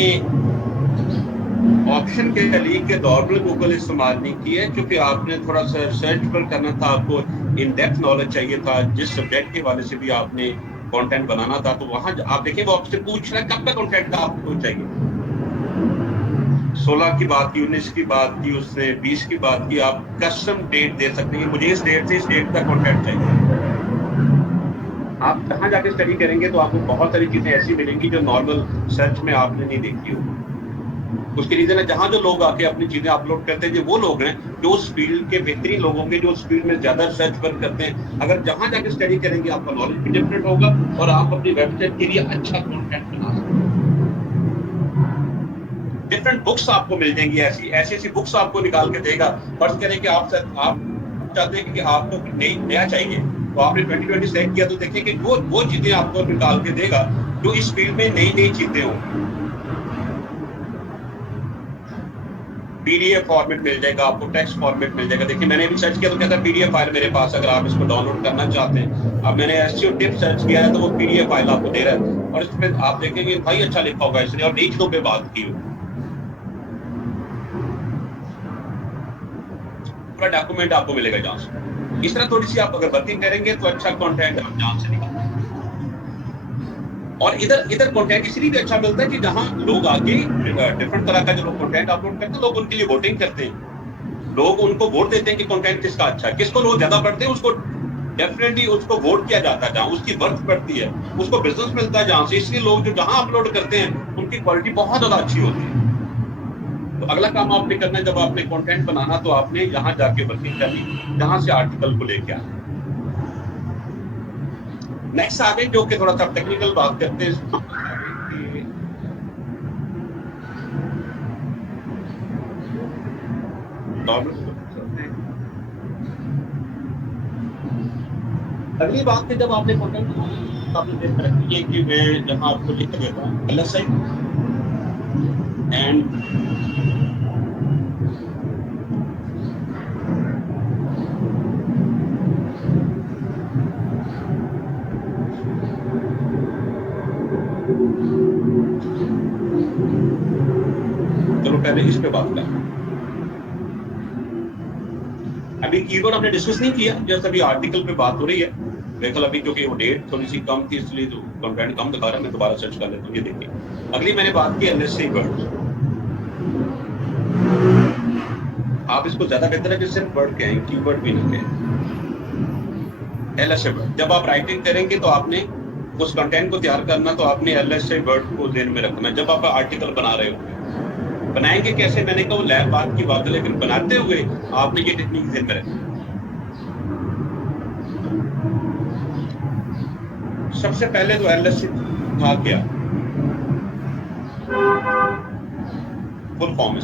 ऑप्शन के लिए के नॉर्मल गूगल इस्तेमाल नहीं किया क्योंकि आपने थोड़ा सा रिसर्च पर करना था, आपको इन डेप्थ नॉलेज चाहिए था, जिस सब्जेक्ट के वाले से भी आपने कंटेंट बनाना था। तो वहां आप देखिए वो आपसे पूछ रहा है कब का कंटेंट आपको चाहिए। 16 की बात की, 19 की बात की, उसने 20 की बात की। आप कस्टम डेट दे सकते हैं, मुझे इस डेट से इस डेट का कंटेंट चाहिए। आप जहां जाके स्टडी करेंगे तो आपको बहुत सारी चीजें ऐसी मिलेंगी जो नॉर्मल सर्च में आपने नहीं देखी होगी। उसके रीजन है जहां जो लोग आके अपनी चीजें अपलोड करते हैं, जो वो लोग हैं जो उस फील्ड के बेहतरीन लोग होंगे, जो उस फील्ड में ज्यादा रिसर्च वर्क करते हैं। अगर जहां जाके स्टडी करेंगे आपका नॉलेज भी डिफरेंट होगा और आप अपनी वेबसाइट के लिए अच्छा कंटेंट बना सकते हैं। डिफरेंट बुक्स आपको मिल जाएंगी, ऐसी बुक्स आपको निकाल के देगा। फर्ज करें कि आप चाहते हैं कि आपको नया चाहिए, तो आपने 2020 सेलेक्ट किया तो देखिए कि वो चीजें आपको निकाल के देगा जो इस फील्ड में नई चीजें होंगी। पीडीएफ फॉर्मेट मिल जाएगा आपको, टेक्स्ट फॉर्मेट मिल जाएगा। देखिए मैंने भी सर्च किया तो कहता है पीडीएफ फाइल मेरे पास, अगर आप इसको डाउनलोड करना चाहते हैं। अब मैंने एसईओ टिप सर्च किया है तो वो पीडीएफ फाइल आपको दे रहा है और इसमें आप देखेंगे भाई अच्छा लिखा होगा इसने और नई चीजों पे बात की हो। पूरा डॉक्यूमेंट आपको मिलेगा जहां से। इस तरह थोड़ी सी आप अगर वर्किंग करेंगे तो अच्छा कंटेंट आप जहां से निकाल। और इधर कंटेंट इसलिए भी अच्छा मिलता है कि जहां लोग आके डिफरेंट तरह का जो लोग कंटेंट अपलोड करते हैं, लोग उनके लिए वोटिंग करते हैं। लोग उनको वोट देते हैं कि कंटेंट किसका अच्छा है, किसको लोग ज्यादा पढ़ते हैं उसको डेफिनेटली उसको वोट किया जाता है, जहां उसकी वर्थ पड़ती है, उसको बिजनेस मिलता है जहां से। इसलिए लोग जो जहां अपलोड करते हैं उनकी क्वालिटी बहुत ज्यादा अच्छी होती है। तो अगला काम आपने करना है, जब आपने कंटेंट बनाना तो आपने यहाँ जाके वर्किंग करनी, जहां से आर्टिकल को लेके आना। नेक्स्ट आगे जो कि थोड़ा सा टेक्निकल बात करते हैं, अगली बात है जब आपने कंटेंट आपने रखी है कि मैं जहां आपको लिख देता हूँ LSI एंड चलो पहले इस पे बात करें। अभी कीवर्ड हमने डिस्कस नहीं किया, जैसे अभी आर्टिकल पे बात हो रही है। मेरे अभी क्योंकि वो डेट थोड़ी सी कम थी इसलिए जो कंटेंट कम दिखा रहा है, मैं दोबारा सर्च कर लेता हूँ। ये देखिए अगली मैंने बात की LSI वर्ड। आप इसको ज्यादा बेहतर है कि सिर्फ वर्ड कहें, कीवर्ड भी नहीं कहें। LSI वर्ड जब आप राइटिंग करेंगे तो आपने उस कंटेंट को तैयार करना, तो आपने LSI वर्ड को ध्यान में रखना जब आप आर्टिकल बना रहे हो। बनाएंगे कैसे, मैंने कहा वो लैब बात की बात है, लेकिन बनाते हुए आपने ये टेक्निक ध्यान में रखनी। सबसे पहले तो LSI था क्या, फुल फॉर्म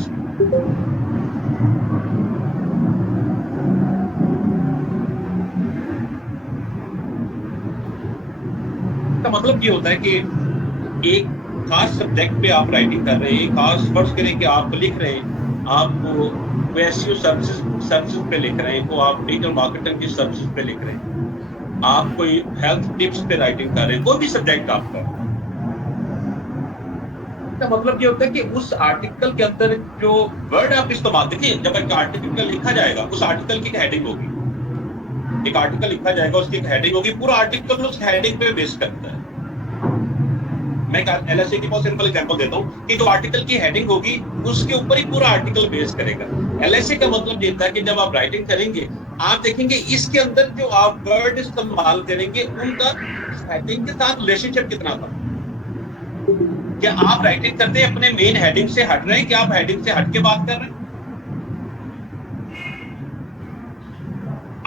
का मतलब ये होता है कि एक खास सब्जेक्ट पे आप राइटिंग कर रहे हैं, एक खास फर्ज करें कि आप लिख रहे हैं, आप एसईओ सर्विसेज पे लिख रहे हैं, तो आप डिजिटल मार्केटिंग की सर्विसेज पे लिख रहे हैं, आप कोई हेल्थ टिप्स पे राइटिंग कर रहे हैं, कोई भी सब्जेक्ट आपका। तो मतलब ये होता है कि उस आर्टिकल के अंदर जो वर्ड आप इस्तेमाल, देखिए जब एक आर्टिकल लिखा जाएगा उस आर्टिकल की हेडिंग होगी, एक आर्टिकल लिखा जाएगा उसकी एक हेडिंग होगी, पूरा आर्टिकल उस हेडिंग पे बेस करता है। मैं LSI की बहुत सिंपल एग्जांपल देता हूँ कि जो आर्टिकल की हेडिंग होगी उसके ऊपर ही पूरा आर्टिकल बेस करेगा। LSI का मतलब ये है कि जब आप राइटिंग करेंगे आप देखेंगे इसके अंदर जो आप वर्ड इस्तेमाल करेंगे उनका हेडिंग के साथ रिलेशनशिप कितना था। क्या आप राइटिंग करते हैं अपने मेन हेडिंग से हट रहे हैं, क्या आप हेडिंग से हट के बात कर रहे हैं?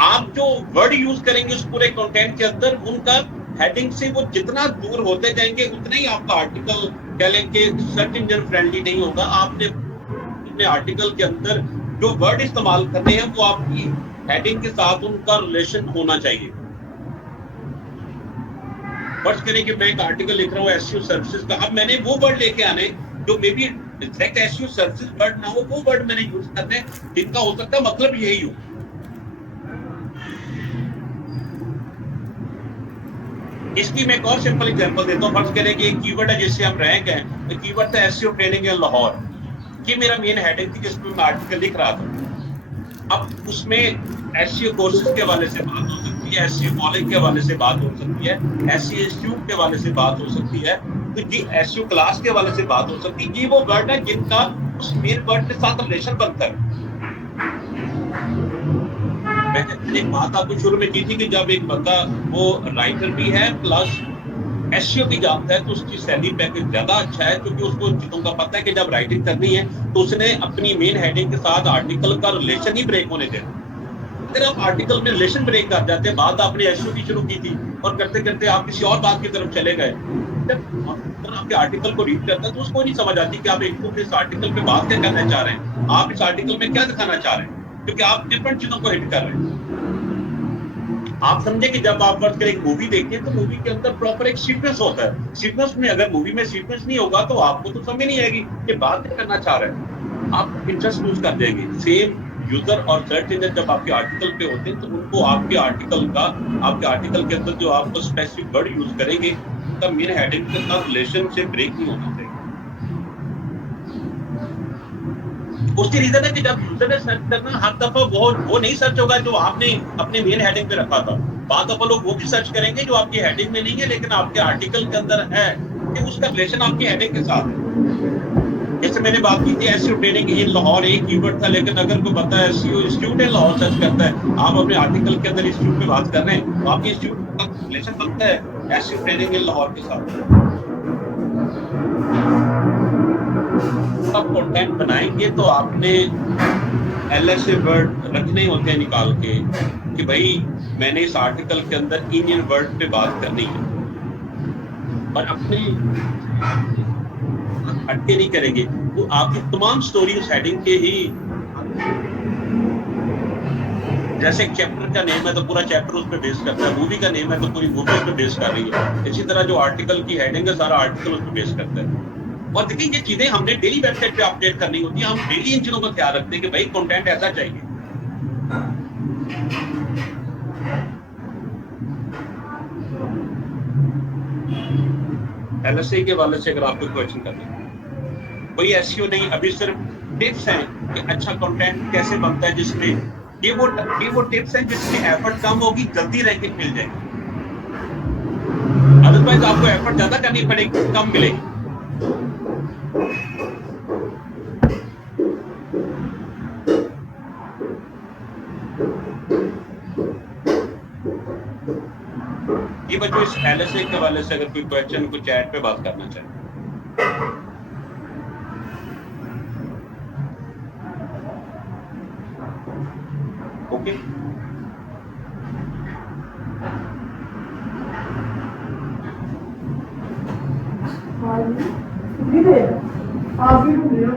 आप जो वर्ड यूज करेंगे उस पूरे कंटेंट के अंदर उनका हेडिंग से वो जितना दूर होते जाएंगे उतना ही आपका आर्टिकल कह लें कि सर्च इंजन फ्रेंडली नहीं होगा। आपने अपने आर्टिकल के अंदर जो वर्ड इस्तेमाल करने हैं वो आपकी हेडिंग के साथ उनका रिलेशन होना चाहिए। फर्ज करें कि मैं एक आर्टिकल लिख रहा हूँ एसईओ सर्विसेज का, अब मैंने वो वर्ड लेके आने जो may be exact SEO services word ना हो, वो वर्ड मैंने यूज करने हैं जिनका हो सकता है मतलब यही हो। इसकी मैं एक और सिंपल एग्जांपल देता हूँ। फर्ज करें कि एक कीवर्ड है जिससे हम रैंक हैं, तो कीवर्ड था एसईओ ट्रेनिंग इन लाहौर। ये मेरा मेन हेडिंग थी जिसमें मैं आर्टिकल लिख रहा था। अब उसमें एसईओ कोर्सेज के हवाले से बात हो सकती है, एसईओ कॉलेज के हवाले से बात हो सकती है, एसईओ इंस्टीट्यूट के हवाले से बात हो सकती है, तो ये एसईओ क्लास के हवाले से बात हो सकती है। ये वो वर्ड है जिनका उस मेन वर्ड के साथ रिलेशन बनता है। मैंने एक बात आपको शुरू में की थी कि जब एक बंदा वो राइटर भी है प्लस एसईओ भी जानता है तो उसकी सैलरी पैकेज ज्यादा अच्छा है, क्योंकि उसको इन चीजों का पता है कि जब राइटिंग करनी है तो उसने अपनी मेन हेडिंग के साथ आर्टिकल का रिलेशन ही ब्रेक होने देना। अगर आप आर्टिकल में रिलेशन ब्रेक कर जाते हैं, बात आपने एसईओ की शुरू की थी और करते करते आप किसी और बात की तरफ चले गए, जब आपके आर्टिकल को रीड करता है तो उसको नहीं समझ आती कि आप एक इस आर्टिकल पे बात क्या करना चाह रहे हैं, आप इस आर्टिकल में क्या दिखाना चाह रहे हैं, क्योंकि आप डिफरेंट चीजों को हिट कर रहे हैं। आप समझे कि जब आप वर्क एक मूवी देखते हैं तो मूवी के अंदर प्रॉपर एक सीक्वेंस होता है। सीक्वेंस में अगर मूवी में सीक्वेंस नहीं होगा तो आपको तो समझ नहीं आएगी कि बात क्या करना चाह रहे हैं, आप इंटरेस्ट लूज कर देंगे। सेम यूजर और सर्च इंजन जब आपके आर्टिकल पे होते हैं तो उनको आपके आर्टिकल के अंदर जो आप स्पेसिफिक वर्ड यूज करेंगे तब मेन हेडिंग के साथ रिलेशन से ब्रेक नहीं होना चाहिए। उसकी रीजन है कि जब यूजर ने सर्च करना, हर दफा वो नहीं सर्च होगा जो आपने अपने मेन हेडिंग पे रखा था। बाद दफा लोग वो भी सर्च करेंगे जो आपकी हेडिंग में नहीं है लेकिन आपके आर्टिकल के अंदर है, कि उसका रिलेशन आपकी हेडिंग के साथ है। जैसे मैंने बात की थी एसईओ ट्रेनिंग इन लाहौर एक कीवर्ड था, लेकिन अगर कोई पता है एसईओ इंस्टीट्यूट इन लाहौर सर्च करता है, आप अपने आर्टिकल के अंदर इंस्टीट्यूट पे बात कर रहे हैं तो आपके इंस्टीट्यूट का रिलेशन बनता है एसईओ ट्रेनिंग इन लाहौर के साथ। आप कंटेंट बनाएंगे तो आपने एलएसए वर्ड रखने होते हैं निकाल के कि भाई मैंने इस आर्टिकल के अंदर इंडियन वर्ड पे बात करनी है, और अपने हटके नहीं करेंगे। वो आपकी तमाम स्टोरी उस हेडिंग के ही, जैसे एक चैप्टर का नेम है तो पूरा चैप्टर उस पर बेस करता है, मूवी का नेम है तो पूरी मूवी उस पर बेस कर रही है। इसी तरह जो आर्टिकल की हेडिंग है सारा आर्टिकल उस पर बेस करता है। और देखिए ये चीजें हमने डेली वेबसाइट पे अपडेट करनी होती है, हम डेली इन चीजों का ख्याल रखते हैं कि भाई कंटेंट ऐसा चाहिए। एलएसए के वाले से अगर आपको क्वेश्चन करना, कोई एसईओ नहीं, अभी सिर्फ टिप्स हैं कि अच्छा कंटेंट कैसे बनता है, जिसमें ये वो टिप्स हैं जिसमें एफर्ट कम होगी, जल्दी रैंकिंग मिल जाएगी। अदरवाइज आपको एफर्ट ज्यादा करनी पड़ेगी, कम मिलेगी। ये बच्चों इस एलएसए के हवाले से अगर कोई क्वेश्चन को चैट पे बात करना चाहे। ओके आप भी घूम रहे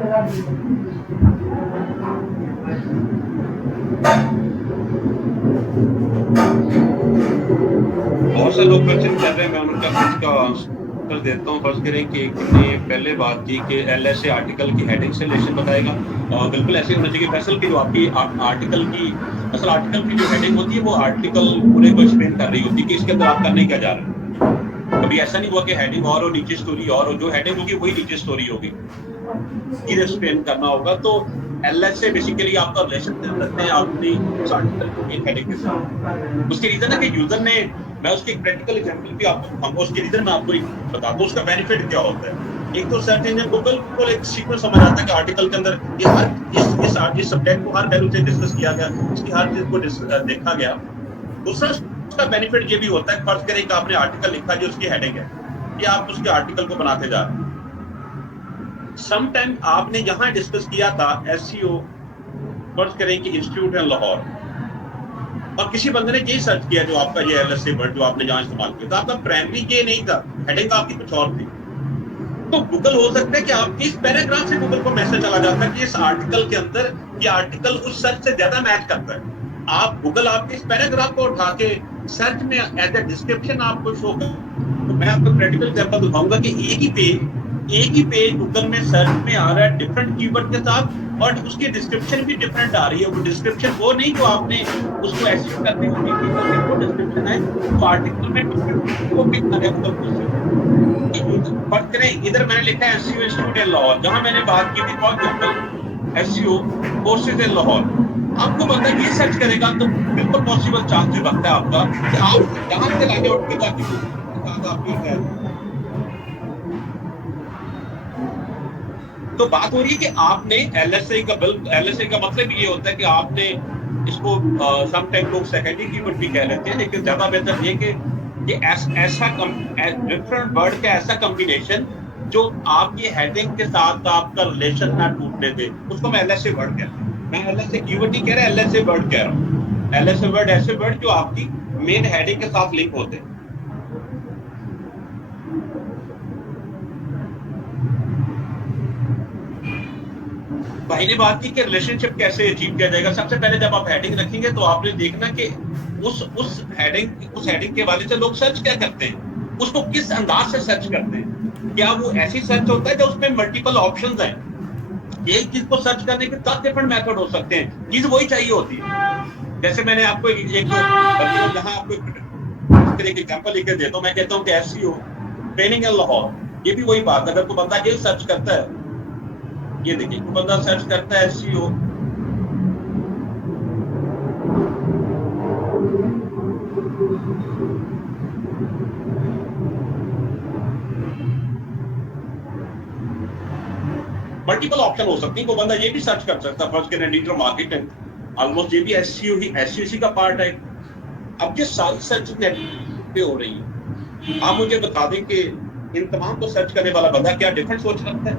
बहुत से लोग क्वेश्चन कर रहे हैं, मैं उनका कुछ का आंसर देता हूँ। फर्स्ट करें कि ने पहले बात की कि एलएसए आर्टिकल की हेडिंग से रिलेशन बताएगा, और बिल्कुल ऐसे होना चाहिए। फैसल की जो आपकी आर्टिकल की असल आर्टिकल की जो हेडिंग होती है वो आर्टिकल पूरे को एक्सप्लेन कर रही होती है कि इसके अंदर आप करने क्या जा रहे हैं। कभी ऐसा नहीं हुआ कि हेडिंग और नीचे स्टोरी और, जो हेडिंग होगी वही नीचे स्टोरी होगी, ये एक्सप्लेन करना होगा। तो एलएसए बेसिकली आपका रिलेशन रखते हैं अपनी आर्टिकल की हेडिंग के साथ। उसकी रीजन है कि यूजर ने, मैं उसकी एक प्रैक्टिकल एग्जांपल भी आपको दिखाऊंगा, उसके रीजन मैं आपको बता दूं उसका बेनिफिट क्या होता है। एक तो सर्च इंजन गूगल को एक सीक्वेंस समझ आता है कि आर्टिकल के अंदर ये हर इस सब्जेक्ट को हर पहलू से डिस्कस किया गया, इसकी हर चीज को देखा गया। दूसरा उसका बेनिफिट ये भी होता है, फर्ज करें कि आपने आर्टिकल लिखा जो उसकी हेडिंग है, ये आप उसके आर्टिकल को बनाते जा रहे हैं। समटाइम आपने जहां डिस्कस किया था एसईओ, फर्ज करें कि इंस्टीट्यूट इन लाहौर, और किसी बंदे ने यही सर्च किया जो आपका ये एलएसए वर्ड जो आपने जहां इस्तेमाल किया था, आपका प्राइमरी ये नहीं था, हेडिंग आपकी कुछ और थी। तो गूगल हो सकता है कि आपकी इस पैराग्राफ से गूगल को मैसेज चला जाता है कि इस आर्टिकल के अंदर ये आर्टिकल उस सर्च से ज्यादा मैच करता है। आप गूगल आपके इस पैराग्राफ को उठा के सर्च में एज ए डिस्क्रिप्शन आपको शो कर, तो मैं आपको प्रैक्टिकल एग्जांपल दिखाऊंगा कि एक ही पेज एक ही पेज गूगल में सर्च में आ रहा है डिफरेंट कीवर्ड के साथ और उसकी डिस्क्रिप्शन भी डिफरेंट आ रही है। वो डिस्क्रिप्शन वो नहीं जो आपने उसको एसईओ करने में की थी, बल्कि वो डिस्क्रिप्शन है जो आर्टिकल में डिफरेंट वो पिक कर रहा है गूगल पोजीशन। फर्क करें, इधर मैंने लिखा है एसईओ इंस्टीट्यूट इन लाहौर, जहां मैंने बात की थी for example SEO courses in Lahore. आपको बंदा ये सर्च करेगा तो बिल्कुल पॉसिबल चांस बनता है आपका कि आप यहाँ से लाके उठेगा कि आपकी है। तो बात हो रही है कि आपने एलएसए का बिल, एलएसए का मतलब ये होता है कि आपने इसको सम टाइम लोग सेकेंडरी कीवर्ड भी कह लेते हैं, लेकिन ज्यादा बेहतर ये कि ये ऐसा डिफरेंट वर्ड का ऐसा कॉम्बिनेशन जो आपकी हेडिंग के साथ आपका रिलेशन ना टूटने दे, उसको मैं एलएसए वर्ड कहता हूँ। मैं एलएसए कीवर्ड नहीं कह रहा, एलएसए वर्ड कह रहा हूँ। एलएसए वर्ड ऐसे वर्ड जो आपकी मेन हेडिंग के साथ लिंक होते हैं। भाई ने बात की कि रिलेशनशिप कैसे अचीव किया जाएगा। सबसे पहले जब आप हेडिंग रखेंगे तो आपने देखना कि उस हेडिंग के वाले से लोग सर्च क्या करते हैं, उसको किस अंदाज से सर्च करते हैं। क्या वो ऐसी सर्च होता है जो उसमें मल्टीपल ऑप्शंस हैं। एक चीज को सर्च करने के 10 डिफरेंट मेथड हो सकते हैं, चीज वही चाहिए होती है। जैसे मैंने आपको एक यहाँ आपको एक एग्जांपल लेकर देता हूँ। मैं कहता हूँ कि एसईओ ट्रेनिंग इन लाहौर, ये भी वही बात। अगर कोई बंदा ये सर्च करता है, ये देखिए कोई बंदा सर्च करता है एसईओ मल्टीपल ऑप्शन हो सकती है। कोई बंदा ये भी सर्च कर सकता है फर्स्ट के डिजिटल मार्केटिंग, ऑलमोस्ट ये भी एसईओ ही एसईओ का पार्ट है। अब ये सारी सर्च नेट पे हो रही है। आप मुझे बता दें कि इन तमाम को सर्च करने वाला बंदा क्या डिफरेंट सोच रखता है।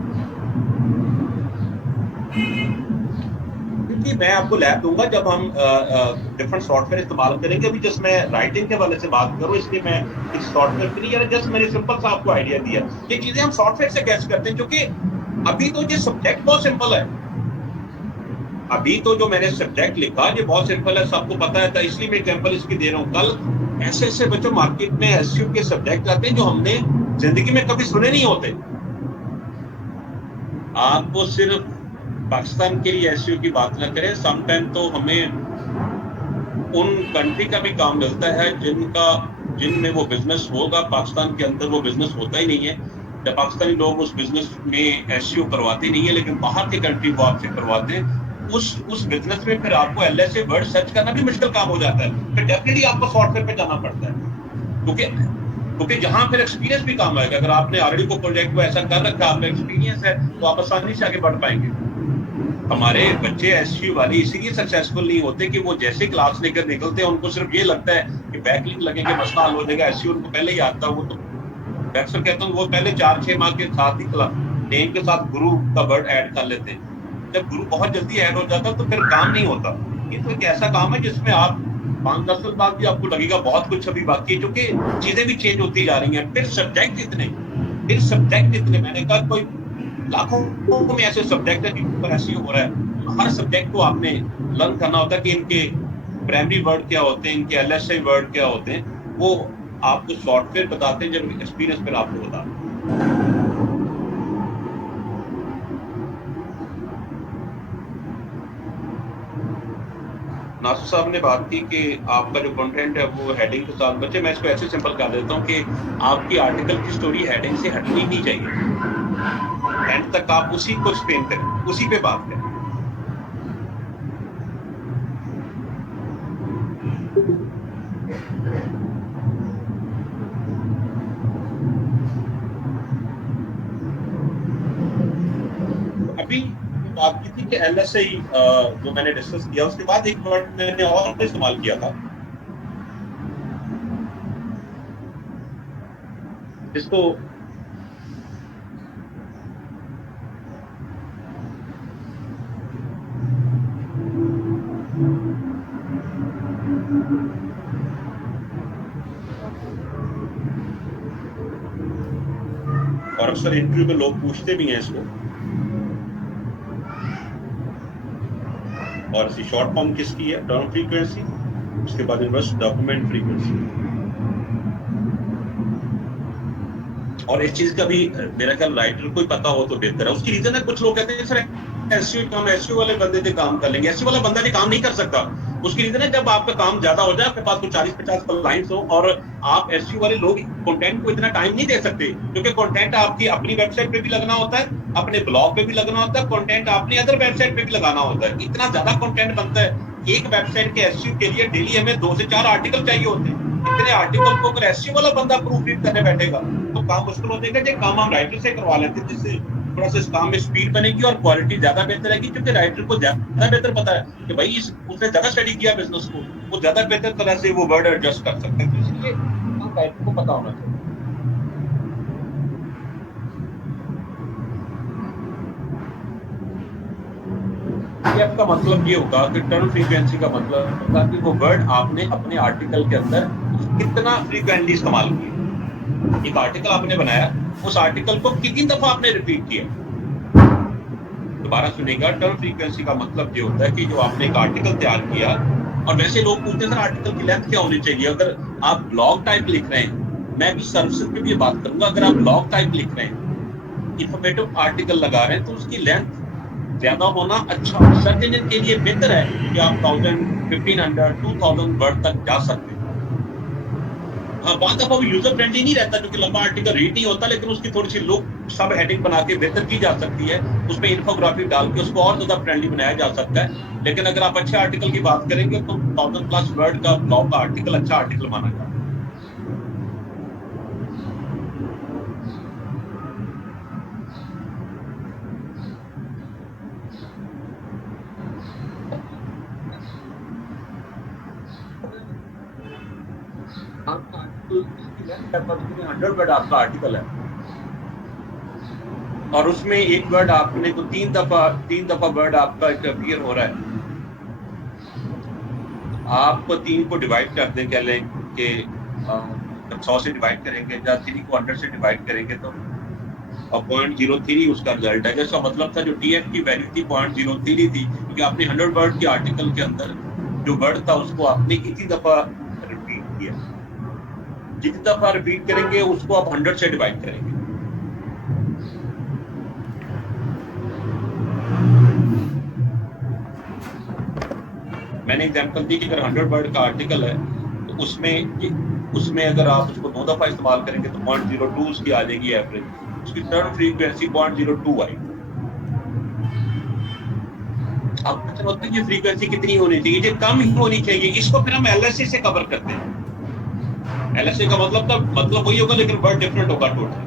क्योंकि मैं आपको लैब दूंगा जब हम डिफरेंट सॉफ्टवेयर इस्तेमाल करेंगे। अभी जस्ट मैं राइटिंग के वाले से बात करूं, इसलिए मैं इस सॉफ्टवेयर की नहीं, जस्ट मैंने सिंपल सा आपको आइडिया दिया। ये चीजें हम सॉफ्टवेयर से कैसे करते हैं, क्योंकि अभी तो ये सब्जेक्ट बहुत सिंपल है। अभी तो जो मैंने सब्जेक्ट लिखा ये बहुत सिंपल है, सबको पता है, तो इसलिए मैं एग्जांपल इसकी दे रहा हूँ। कल ऐसे ऐसे बच्चों मार्केट में एसईओ के सब्जेक्ट आते हैं जो हमने जिंदगी में कभी सुने नहीं होते। आपको सिर्फ पाकिस्तान के लिए एसईओ की बात ना करें, समटाइम तो हमें उन कंट्री का भी काम मिलता है जिनमें वो बिजनेस होगा। पाकिस्तान के अंदर वो बिजनेस होता ही नहीं है। जब पाकिस्तानी लोग उस बिजनेस में एसईओ करवाते नहीं है, लेकिन बाहर के कंट्री वो आपसे करवाते हैं। उस बिजनेस में फिर आपको एलएसए वर्ड सर्च करना भी मुश्किल काम हो जाता है। फिर डेफिनेटली आपको सॉफ्टवेयर पे जाना पड़ता है, क्योंकि जहां फिर एक्सपीरियंस भी काम आएगा। अगर आपने ऑलरेडी को प्रोजेक्ट को ऐसा कर रखा, आपका एक्सपीरियंस है, तो आप आसानी से आगे बढ़ पाएंगे। हमारे बच्चे एसईओ वाले इसीलिए सक्सेसफुल नहीं होते कि वो जैसे क्लास लेकर निकलते हैं उनको सिर्फ ये लगता है कि बैकलिंक लगेंगे मसला हल हो जाएगा। एसईओ उनको पहले ही आता है। वो तो अक्सर कहता हूँ वो पहले 4-6 माह के साथ ही नेम के साथ गुरु का वर्ड ऐड कर लेते हैं। जब गुरु बहुत जल्दी ऐड हो जाता तो फिर काम नहीं होता। ये तो एक ऐसा काम है जिसमें आप 5-10 साल बाद भी आपको लगेगा बहुत कुछ अभी बाकी है, क्योंकि चीजें भी चेंज होती जा रही हैं। फिर सब्जेक्ट इतने मैंने कहा कोई लाखों में ऐसे सब्जेक्ट है जिन पर एसईओ हो रहा है। हर सब्जेक्ट को आपने लर्न करना होता है कि इनके प्राइमरी वर्ड क्या होते हैं, इनके एलएसए वर्ड क्या होते हैं। वो आपको सॉफ्टवेयर बताते हैं, जब एक्सपीरियंस फिर आपको बताते हैं। नासु साहब ने बात की कि आपका जो कंटेंट है वो हेडिंग के साथ बचे। मैं इसको ऐसे सिंपल कर देता हूँ कि आपकी आर्टिकल की स्टोरी हेडिंग से हटनी नहीं चाहिए। एंड तक आप उसी को एक्सप्लेन करें, उसी पे बात करें। अभी बात की थी कि एलएसए जो मैंने डिस्कस किया, उसके बाद एक वर्ड मैंने और इस्तेमाल किया था इसको और अक्सर इंटरव्यू में लोग पूछते भी हैं इसको। और इसकी शॉर्ट फॉर्म किसकी है? टर्म फ्रीक्वेंसी, उसके बाद इनवर्स डॉक्यूमेंट फ्रीक्वेंसी। और इस चीज का भी मेरा ख्याल राइटर को ही पता हो तो बेहतर है। उसकी रीजन है, कुछ लोग कहते हैं सर एसईओ वाले बंदे से काम कर लेंगे। एसईओ वाला बंदा भी काम नहीं कर सकता। उसकी रीजन है, जब आपका काम ज्यादा हो जाए, आपके पास कुछ 40-50 क्लाइंट्स हो और आप एसईओ वाले लोग कंटेंट को इतना टाइम नहीं दे सकते, क्योंकि कंटेंट आपकी अपनी वेबसाइट पे भी लगना होता है, अपने ब्लॉग पे भी लगना होता है, कंटेंट अपनी अदर वेबसाइट पे भी लगाना होता है। इतना ज्यादा कंटेंट बनता है, एक वेबसाइट के एसईओ के लिए डेली हमें 2 से 4 आर्टिकल चाहिए होते हैं। इतने आर्टिकल को अगर एसईओ वाला बंदा प्रूफ रीड करने बैठेगा तो काम मुश्किल हो जाएगा। जो काम हम राइटर से करवा लेते हैं, जिससे थोड़ा सा इस काम में स्पीड बनेगी और क्वालिटी ज्यादा बेहतर रहेगी, क्योंकि राइटर को ज्यादा बेहतर पता है कि भाई उसने ज्यादा स्टडी किया बिजनेस को, वो ज्यादा बेहतर तरह से वो वर्ड एडजस्ट कर सकते हैं। तो इसलिए काम राइटर को पता होना चाहिए। आपका मतलब ये होगा कि टर्न फ्रीक्वेंसी का मतलब होगा कि वो वर्ड आपने अपने आर्टिकल के अंदर कितना फ्रीक्वेंटली इस्तेमाल किया। एक आर्टिकल आपने बनाया, उस आर्टिकल को कितनी दफा आपने रिपीट किया। दोबारा सुनेगा, टर्न फ्रीक्वेंसी का मतलब ये होता है कि जो आपने एक आर्टिकल तैयार किया, और वैसे लोग पूछते हैं सर आर्टिकल की लेंथ क्या होनी चाहिए। अगर आप ब्लॉग टाइप लिख रहे हैं, मैं भी सर्विसेज पे भी बात करूंगा, अगर आप ब्लॉग टाइप लिख रहे हैं, इंफॉर्मेटिव आर्टिकल लगा रहे हैं, तो उसकी लेंथ ज्यादा होना अच्छा। सर्च इंजन के लिए बेहतर है कि आप 1000, 1500, 2000 वर्ड तक जा सकते हैं। हाँ, बात अब यूजर फ्रेंडली नहीं रहता, क्योंकि लंबा आर्टिकल रीड नहीं होता, लेकिन उसकी थोड़ी सी लुक सब हेडिंग बना के बेहतर की जा सकती है, उसमें इंफोग्राफिक डाल के उसको और ज्यादा फ्रेंडली बनाया जा सकता है। लेकिन अगर आप अच्छे आर्टिकल की बात करेंगे तो 1000+ वर्ड का ब्लॉग का आर्टिकल अच्छा आर्टिकल माना जाता है। आपका आर्टिकल इसकी लेंथ लगभग 100 वर्ड आपका आर्टिकल है, और उसमें एक वर्ड आपने तो 3 दफा वर्ड आपका अपीयर हो रहा है। आप 3 को डिवाइड कर दें, कह लें कि 100 से डिवाइड करेंगे या 3 को 100 से डिवाइड करेंगे तो 0.03 उसका रिजल्ट है। जिसका मतलब था जो टीएफ की वैल्यू थी 0.03 थी, क्योंकि आपने 100 वर्ड के आर्टिकल के अंदर जो वर्ड था उसको आपने कितनी दफा रिपीट किया। जितनी दफा रिपीट करेंगे उसको आप 100 से डिवाइड करेंगे। मैंने एग्जांपल दी कि अगर 100 वर्ड का आर्टिकल है तो उसमें अगर आप उसको 2 दफा इस्तेमाल करेंगे तो 0.02 उसकी आ जाएगी एवरेज, उसकी टर्न फ्रीक्वेंसी 0.02 आएगी। अब क्वेश्चन होता है कि फ्रीक्वेंसी कितनी होनी चाहिए, ये कम ही होनी चाहिए। इसको फिर हम एलएसए से कवर करते हैं। एलएसए का मतलब वही होगा, लेकिन वर्ड डिफरेंट होगा टोटल।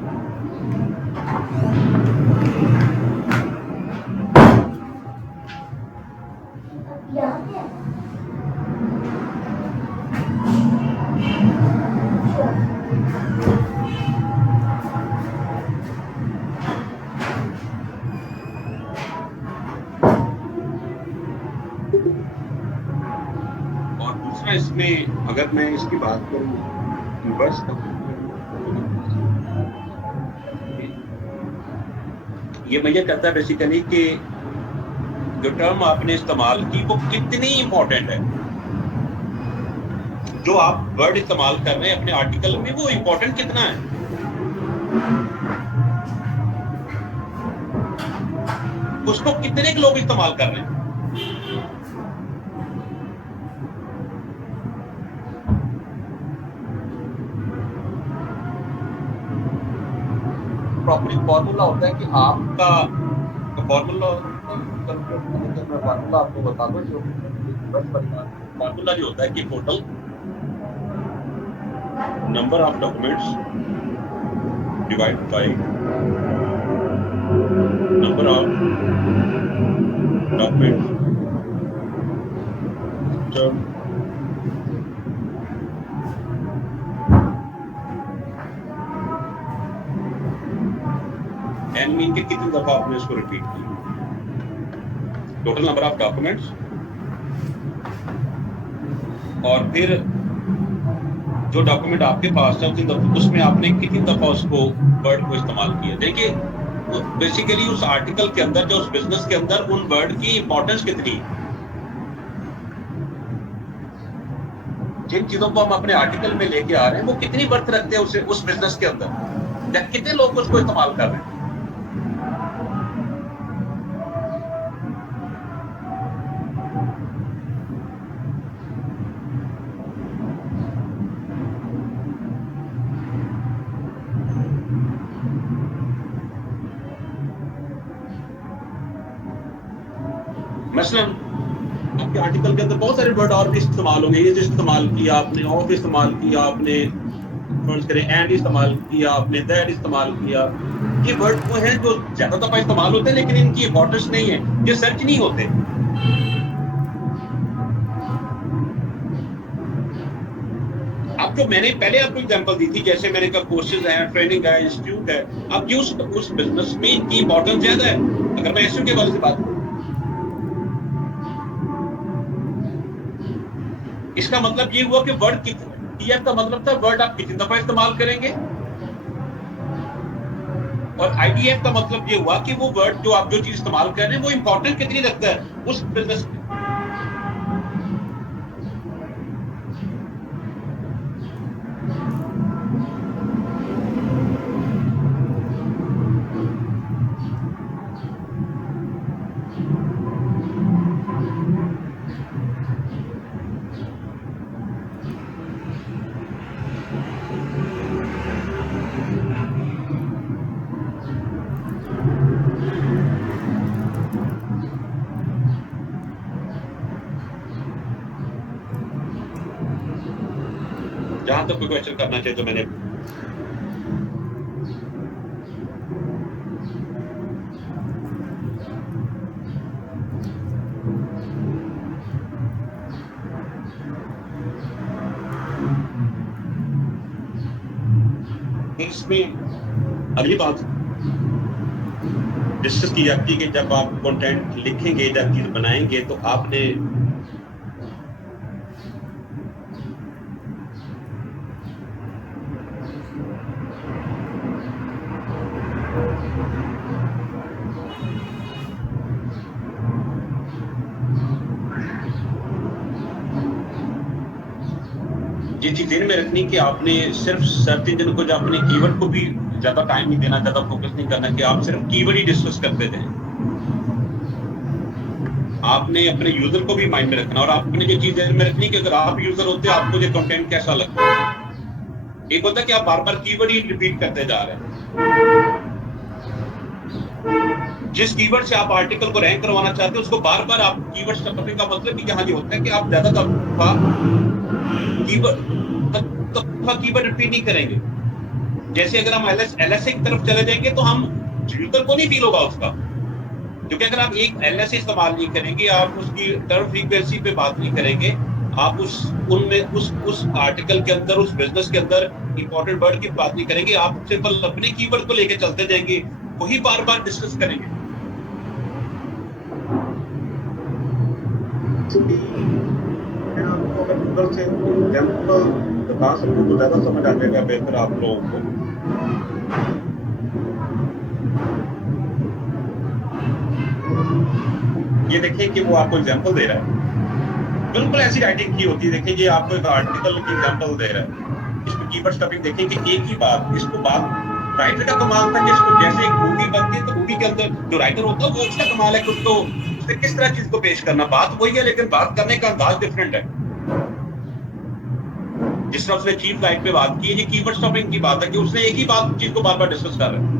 और दूसरा, इसमें अगर मैं इसकी बात करूं बस, ये मेजर करता है बेसिकली कि जो टर्म आपने इस्तेमाल की वो कितनी इंपॉर्टेंट है। जो आप वर्ड इस्तेमाल कर रहे हैं अपने आर्टिकल में, वो इंपॉर्टेंट कितना है। उसको कितने लोग इस्तेमाल कर रहे हैं। प्रॉपर फॉर्मूला होता है कि आपका फॉर्मूला आपको बता दो। जो फॉर्मूला जो होता है कि total number of documents divide by number of documents term n mean के कितनी दफा आपने इसको रिपीट किया। टोटल नंबर ऑफ डॉक्यूमेंट्स, और फिर जो डॉक्यूमेंट आपके पास है उसमें आपने कितनी दफा उसको वर्ड को इस्तेमाल किया। देखिए बेसिकली उस आर्टिकल के अंदर, जो उस बिजनेस के अंदर उन वर्ड की इंपॉर्टेंस कितनी है। जिन चीजों को हम अपने आर्टिकल में लेके आ रहे हैं वो कितनी वर्थ रखते हैं उस बिजनेस के अंदर। या कितने लोग उसको इस्तेमाल कर रहे हैं? मसलन आपके आर्टिकल के अंदर बहुत सारे वर्ड और भी इस्तेमाल होंगे, ये इस्तेमाल किया आपने, ऑफ इस्तेमाल किया आपने, फर्ज करें एंड इस्तेमाल किया आपने, दैट इस्तेमाल किया। ये वर्ड वो हैं जो ज्यादा दफा इस्तेमाल होते हैं लेकिन इनकी इंपॉर्टेंस नहीं है, ये सर्च नहीं होते। अब जो मैंने पहले आपको एग्जांपल दी थी, जैसे मैंने कहा कोर्सेज हैं, ट्रेनिंग है, इंस्टीट्यूट है, अब ये उस बिजनेस में इनकी इंपॉर्टेंस ज्यादा है। अगर मैं एसईओ के बारे में बात करूं, इसका मतलब ये हुआ कि वर्ड टीएफ का मतलब था वर्ड आप कितनी दफा इस्तेमाल करेंगे, और आईडीएफ का मतलब ये हुआ कि वो वर्ड जो आप जो चीज इस्तेमाल कर रहे हैं वो इंपॉर्टेंट कितनी रखता है उस बिजनेस में। जहां तक कोई क्वेश्चन करना चाहिए तो मैंने इसमें अगली बात डिस्कस की जाती है कि जब आप कंटेंट लिखेंगे, जब चीज बनाएंगे, तो आपने ये चीज ध्यान में रखनी कि आपने सिर्फ सर्च इंजन को, जब अपने कीवर्ड को भी ज्यादा टाइम नहीं देना, ज्यादा फोकस नहीं करना कि आप सिर्फ कीवर्ड ही डिस्कस करते जाएं। आपने अपने यूजर को भी माइंड में रखना, और आपने ये चीज ध्यान में रखनी कि अगर आप यूजर होते हैं आपको ये कंटेंट कैसा लगता है। एक होता है कि आप बार बार कीवर्ड ही रिपीट करते जा रहे हैं, जिस कीवर्ड से आप आर्टिकल को रैंक करवाना चाहते हैं उसको बार बार आप कीवर्ड स्टफिंग का मतलब यहाँ ये होता है कि आप ज्यादा दफा कीवर्ड रिपीट नहीं करेंगे। जैसे अगर हम एलएसए की तरफ चले जाएंगे तो हम यूजर को नहीं फील होगा उसका, क्योंकि अगर आप एक एलएसए इस्तेमाल नहीं करेंगे, आप उसकी टर्म फ्रीक्वेंसी पे बात नहीं करेंगे, आप उस आर्टिकल के अंदर, उस बिजनेस के अंदर इंपॉर्टेंट वर्ड की बात नहीं करेंगे, आप सिंपल अपने कीवर्ड को लेके चलते जाएंगे, वही बार बार डिस्कस करेंगे। मैं आपको अगर गूगल से एग्जांपल बता सकूं तो ज्यादा समझ आ जाएगा बेहतर आप लोगों को। ये देखिए कि वो आपको एग्जांपल दे रहा है, बिल्कुल ऐसी राइटिंग की होती है। देखिए ये आपको एक आर्टिकल की एग्जांपल दे रहा है, इसमें कीवर्ड स्टफिंग देखिए कि एक ही बात, इसको बात राइटर का कमाल था कि इसको जैसे एक मूवी बनती है तो मूवी के अंदर जो राइटर होता है वो उसका कमाल है कि उसको किस तरह चीज को पेश करना। बात वही है लेकिन बात करने का अंदाज डिफरेंट है। जिस तरह उसने चीफ लाइट पे बात की, ये कीवर्ड स्टफिंग की बात है कि उसने एक ही बात चीज को बार बार डिस्कस कर रहा है।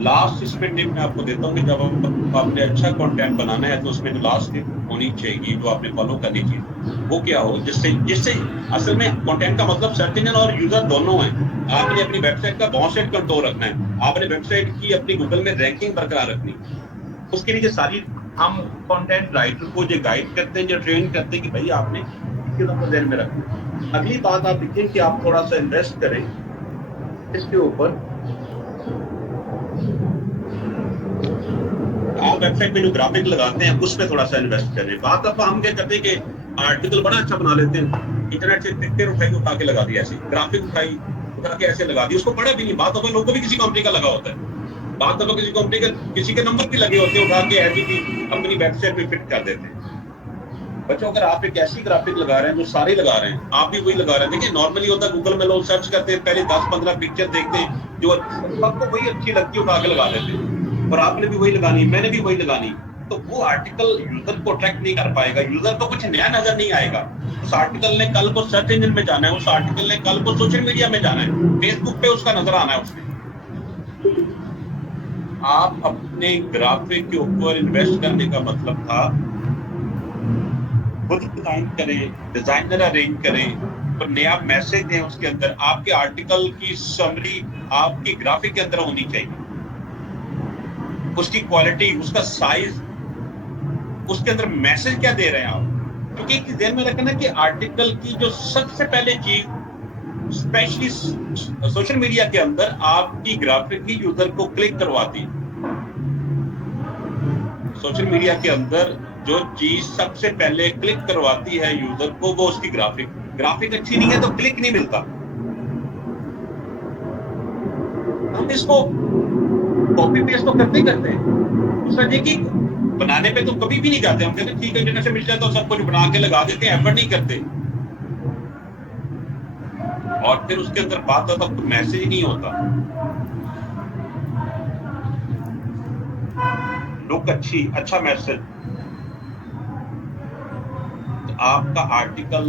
लास्ट इसमें टिप मैं आपको देता हूँ कि जब आपने अच्छा कंटेंट बनाना है तो उसमें लास्ट टिप होनी चाहिए जो आपने फॉलो करनी चाहिए, वो क्या हो जिससे असल में कंटेंट का मतलब सर्च इंजन और यूजर दोनों हैं। आपने अपनी वेबसाइट का बाउंस रेट कंट्रोल रखना है, आपने वेबसाइट की अपनी गूगल में रैंकिंग बरकरार रखनी है। उसके लिए सारी हम कंटेंट राइटर को जो गाइड करते हैं, जो ट्रेन करते हैं कि भाई आपने ध्यान में रखना। अगली बात आप देखें कि आप थोड़ा सा इन्वेस्ट करें इसके ऊपर। आप आप वेबसाइट में जो ग्राफिक लगाते हैं उसमें थोड़ा सा इन्वेस्ट करें। बात दफा हम क्या करते हैं कि आर्टिकल बड़ा अच्छा बना लेते हैं, इंटरनेट से पिक्चर उठाई उठा के लगा दी, ऐसे ग्राफिक उठाई उठा के ऐसे लगा दी, उसको पढ़ा भी नहीं। बात दफा लोगों को भी किसी कंपनी का लगा होता है, बात दफा किसी कंपनी के किसी के नंबर भी लगे होते हैं, उठा के ऐसी भी अपनी वेबसाइट पे फिट कर देते हैं। बच्चों अगर आप एक ऐसी ग्राफिक लगा रहे हैं जो सारे लगा रहे हैं, आप भी वही लगा रहे हैं। देखिए नॉर्मली होता है गूगल में लोग सर्च करते हैं, पहले 10-15 पिक्चर देखते हैं, जो सबको वही अच्छी लगती है उठा के लगा देते हैं, और आपने भी वही लगानी, मैंने भी वही लगानी, तो वो आर्टिकल यूजर को अट्रैक्ट नहीं कर पाएगा, यूजर को कुछ नया नजर नहीं आएगा। उस आर्टिकल ने कल को सर्च इंजन में जाना है, उस आर्टिकल ने कल को सोशल मीडिया में जाना है, फेसबुक पे उसका नजर आना है उसमें। आप अपने ग्राफिक के ऊपर इन्वेस्ट करने का मतलब था खुद डिजाइन करें, डिजाइनर अरेंज करें और नया मैसेज दें उसके अंदर। आपके आर्टिकल की समरी आपकी ग्राफिक के अंदर होनी चाहिए, उसकी क्वालिटी, उसका साइज, उसके अंदर मैसेज क्या दे रहे हैं आप। क्योंकि ध्यान में रखना कि आर्टिकल की जो सबसे पहले चीज स्पेशली सोशल मीडिया के अंदर आपकी ग्राफिक ही यूजर को क्लिक करवाती है। सोशल मीडिया के अंदर जो चीज सबसे पहले क्लिक करवाती है यूजर को, वो उसकी ग्राफिक। ग्राफिक अच्छी नहीं है तो क्लिक नहीं मिलता। हम इसको कॉपी पेस्ट तो करते ही करते हैं, दूसरा देखिए बनाने पे तो कभी भी नहीं जाते। हम कहते हैं ठीक है इंटरनेट से मिल जाए तो सब कुछ बना के लगा देते हैं, एफर्ट नहीं करते, और फिर उसके अंदर बात होता तो मैसेज नहीं होता, लुक अच्छी, अच्छा मैसेज, तो आपका आर्टिकल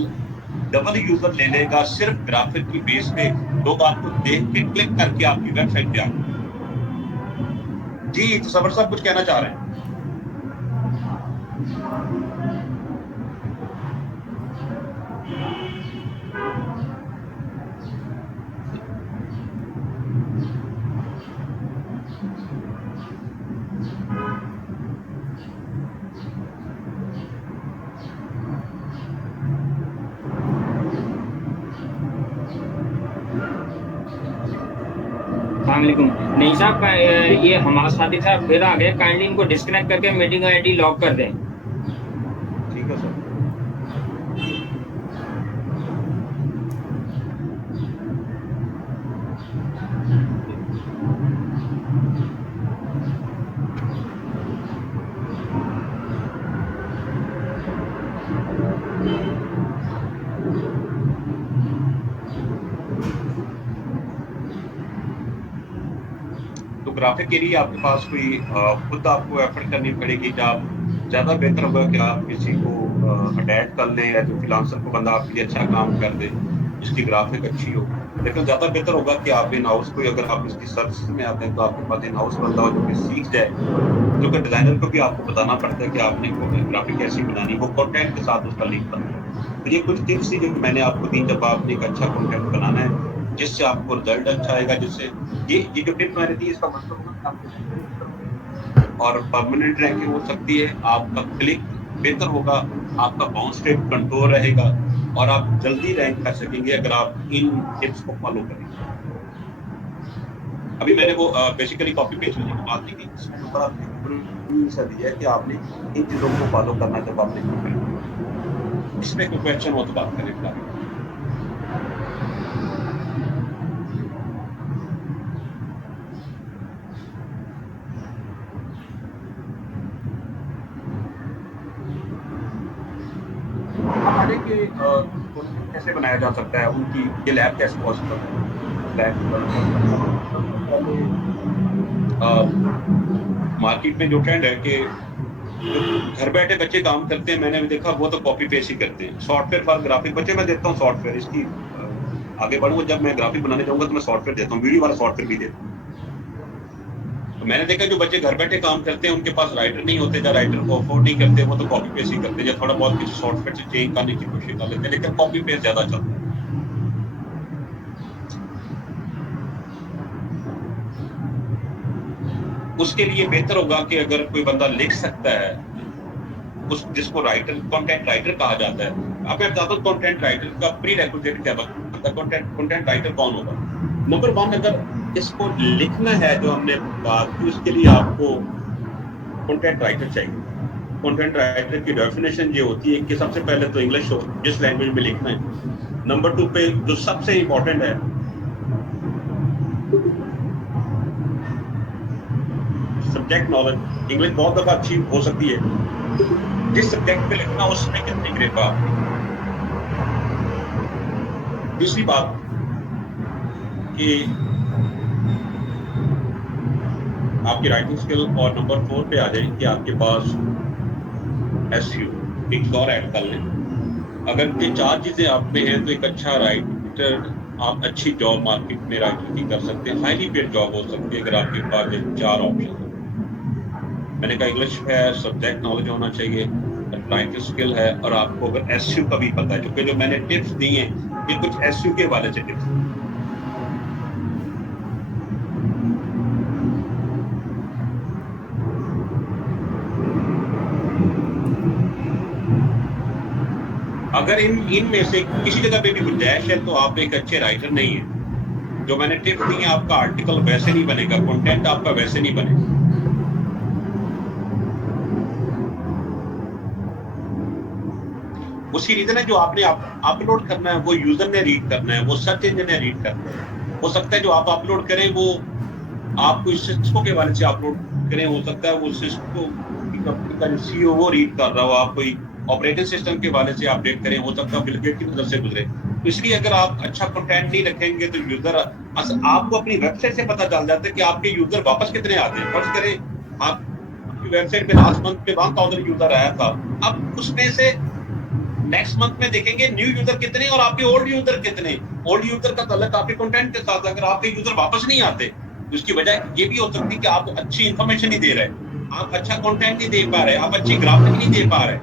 डबल यूजर ले लेगा सिर्फ ग्राफिक की बेस पे। लोग आपको देख के क्लिक करके आपकी वेबसाइट पे आएंगे। जी तो सबर साहब कुछ कहना चाह रहे हैं? नहीं साहब, ये हमारे साथी साहब फिर आ गए, काइंडली इनको डिस्कनेक्ट करके मीटिंग आईडी लॉक कर दें। ठीक है सर। तो ग्राफिक के लिए आपके पास कोई खुद आपको एफर्ट करनी पड़ेगी, जब ज्यादा बेहतर होगा कि आप किसी को अटैच कर लें, या जो फ्रीलांसर को बंदा आपके लिए अच्छा काम कर दे, जिसकी ग्राफिक अच्छी हो। लेकिन ज्यादा बेहतर होगा कि आप इन हाउस को, अगर आप इसकी सर्विस में आते हैं तो आपके पास इन हाउस बंदा हो जो कि सीख जाए, क्योंकि डिजाइनर को भी आपको बताना पड़ता है कि आपने ग्राफिक कैसी बनानी, वो कंटेंट के साथ उसका लिंक बनता है। तो ये कुछ टिप्स थी जो मैंने आपको दी, जब आपने एक अच्छा कंटेंट बनाना है जिससे आपको रिजल्ट अच्छा आएगा, जिससे ये जो टिप मैंने दी इसका मतलब और परमानेंट रैंकिंग हो सकती है, आपका क्लिक बेहतर होगा, आपका बाउंस रेट कंट्रोल रहेगा, और आप जल्दी रैंक कर सकेंगे अगर आप इन टिप्स को फॉलो करेंगे। अभी मैंने वो बेसिकली कॉपी पेस्ट करने की बात नहीं की, इसमें ऊपर आपने दिया है कि आपने इन चीजों को फॉलो करना जब आपने। इसमें कोई क्वेश्चन हो तो बात करें। हमारे के कैसे बनाया जा सकता है, उनकी ये लैब कैसे पॉसिबल है। मार्केट में जो ट्रेंड है कि घर बैठे बच्चे काम करते हैं, मैंने भी देखा, वो तो कॉपी पेस्ट ही करते हैं। सॉफ्टवेयर फॉर ग्राफिक बच्चे मैं देता हूँ, सॉफ्टवेयर इसकी आगे बढ़ूंगा, जब मैं ग्राफिक बनाने जाऊंगा तो मैं सॉफ्टवेयर देता हूँ, वीडियो वाला सॉफ्टवेयर भी देता हूँ। तो मैंने देखा जो बच्चे घर बैठे काम करते हैं उनके पास राइटर नहीं होते, या राइटर को अफोर्ड नहीं करते, वो तो कॉपी पेस्ट ही करते हैं, या थोड़ा बहुत किसी सॉफ्टवेयर से चेंज करने की कोशिश कर लेते हैं, लेकिन कॉपी पेस्ट ज्यादा चलता है। उसके लिए बेहतर होगा कि अगर कोई बंदा लिख सकता है, उस जिसको राइटर, कंटेंट राइटर कहा जाता है। अब मैं बताता हूँ कंटेंट राइटर का प्री रेक्विजिट क्या होता है। कंटेंट राइटर कौन होगा? नंबर 1, अगर इसको लिखना है जो हमने बात की, उसके लिए आपको कंटेंट राइटर चाहिए। कंटेंट राइटर की डेफिनेशन ये होती है कि सबसे पहले तो इंग्लिश हो, जिस लैंग्वेज में लिखना है। नंबर 2 पे जो सबसे इंपॉर्टेंट है, सब्जेक्ट नॉलेज। इंग्लिश बहुत दफा अच्छी हो सकती है, जिस सब्जेक्ट पे लिखना उसमें कितनी ग्रिप है आपकी। दूसरी बात कि आपकी राइटिंग स्किल, और नंबर 4 पे आ जाए कि आपके पास एसईओ एक और ऐड कर लें। अगर ये 4 चीजें आप में हैं तो एक अच्छा राइटर, आप अच्छी जॉब मार्केट में राइटर की कर सकते हैं, हाईली पेड जॉब हो सकती है अगर आपके पास ये 4 ऑप्शन हो। मैंने कहा इंग्लिश है, सब्जेक्ट नॉलेज होना चाहिए, राइटिंग स्किल है, और आपको अगर एसईओ का भी पता है, क्योंकि जो मैंने टिप्स दी हैं ये कुछ एसईओ के हवाले से टिप्स। अगर इन में से किसी जगह पे भी गुंजाइश है तो आप एक अच्छे राइटर नहीं है। जो मैंने टिप्स दी है, आपका आर्टिकल वैसे नहीं बनेगा, कंटेंट आपका वैसे नहीं बनेगा। उसकी रीजन है जो आपने अपलोड करना है वो यूजर ने रीड करना है, वो सर्च इंजन ने रीड करना है। हो सकता है जो आप अपलोड करें वो आप कोई सिस्को के बारे से अपलोड करें, हो सकता है वो सिस्को की कंपनी का सीईओ वो रीड कर रहा हो, आप कोई ऑपरेटिंग सिस्टम के बारे से अपडेट करें, हो सकता है बिल गेट की नजर से गुजरे। इसलिए अगर आप अच्छा कंटेंट नहीं रखेंगे तो यूजर, आपको अपनी वेबसाइट से पता चल जाता है कि आपके यूजर वापस कितने आते हैं। फर्ज करें आपकी वेबसाइट पे लास्ट मंथ पे 1000 यूजर आया था, अब उसमें से नेक्स्ट मंथ में देखेंगे न्यू यूजर कितने और आपके ओल्ड यूजर कितने। ओल्ड यूजर का ताल्लुक आपके कंटेंट के साथ, अगर आपके यूजर वापस नहीं आते तो इसकी वजह ये भी हो सकती है कि आप अच्छी इंफॉर्मेशन नहीं दे रहे, आप अच्छा कंटेंट नहीं दे पा रहे, आप अच्छी ग्राफिक नहीं दे पा रहे,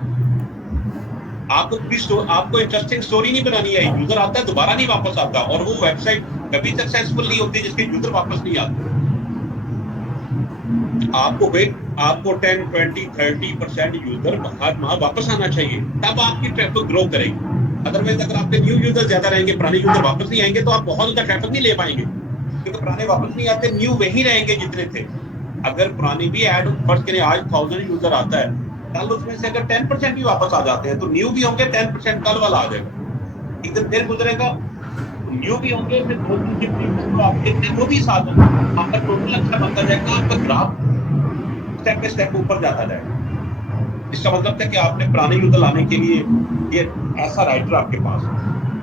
आपको इंटरेस्टिंग स्टोरी नहीं बनानी है। यूजर आता है दोबारा नहीं वापस आता, और वो वेबसाइट कभी सक्सेसफुल नहीं होती जिसके यूजर वापस नहीं आते। आपको 10, 20, 30% यूजर हर माह वापस आना चाहिए, तब आपकी ट्रैफिक ग्रो करेगी। अदरवाइज अगर आपके न्यू यूजर ज्यादा रहेंगे, पुराने यूजर वापस नहीं आएंगे, तो आप बहुत ज्यादा ट्रैफिक नहीं ले पाएंगे, क्योंकि पुराने वापस नहीं आते, न्यू वही रहेंगे जितने थे। अगर पुराने भी ऐड फर्ज करें आज 1000 यूजर आता है, कल उसमें से अगर 10% भी वापस आ जाते हैं तो न्यू भी होंगे, 10% कल वाला आ जाएगा, एक दिन फिर गुजरेगा, न्यू भी होंगे, फिर 2-3 आपके वो भी साथ होंगे, आपका टोटल अच्छा बनता जाएगा, आपका ग्राफ स्टेप बाय स्टेप ऊपर जाता जाएगा। इसका मतलब है कि आपने पुराने यूजर लाने के लिए ये ऐसा राइटर आपके पास है।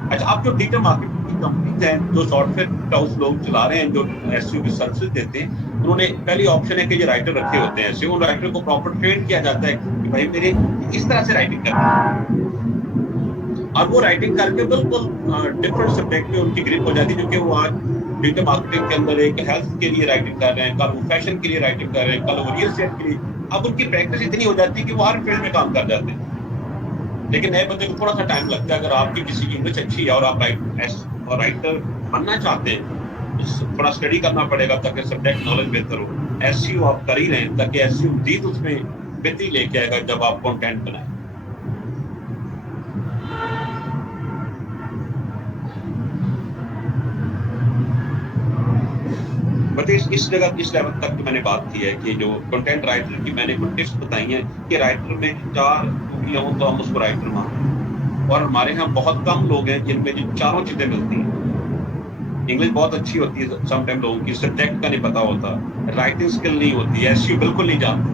अच्छा, आप जो डिजिटल मार्केटिंग की कंपनीज हैं, जो सॉफ्टवेयर हाउस लोग चला रहे हैं, जो एसईओ की सर्विसेज देते हैं, उन्होंने पहली ऑप्शन है कि ये राइटर रखे होते हैं ऐसे, उन राइटर को प्रॉपर ट्रेन किया जाता है कि भाई मेरे इस तरह से राइटिंग करनी है, और वो राइटिंग करके बिल्कुल डिफरेंट सब्जेक्ट पे उनकी ग्रिप हो जाती है। क्योंकि वो आज डिजिटल मार्केटिंग के अंदर एक हेल्थ के लिए राइटिंग कर रहे हैं, कल वो फैशन के लिए राइटिंग कर रहे हैं, कल वो रियल एस्टेट के लिए। अब उनकी प्रैक्टिस इतनी हो जाती है कि वो हर फील्ड में काम कर जाते हैं। लेकिन नए बंदे को थोड़ा सा टाइम लगता है। अगर आपकी किसी की इंग्लिश अच्छी है और आप राइटर बनना चाहते हैं तो थोड़ा स्टडी करना पड़ेगा ताकि सब्जेक्ट नॉलेज बेहतर हो। एसईओ आप कर ही रहे हैं ताकि एसईओ मजीद उसमें बेहतरी लेके आएगा जब आप कंटेंट बनाए। बट इस जगह इस लेवल तक मैंने बात की है कि जो कंटेंट राइटर की मैंने कुछ टिप्स बताई हैं कि राइटर में 4 खूबियां हो तो हम उसको राइटर मानते हैं, और हमारे यहाँ बहुत कम लोग हैं जिनमें जो चारों चीजें मिलती हैं। इंग्लिश बहुत अच्छी होती है, समटाइम लोगों की सब्जेक्ट का नहीं पता होता, राइटिंग स्किल नहीं होती, एसईओ बिल्कुल नहीं जानते,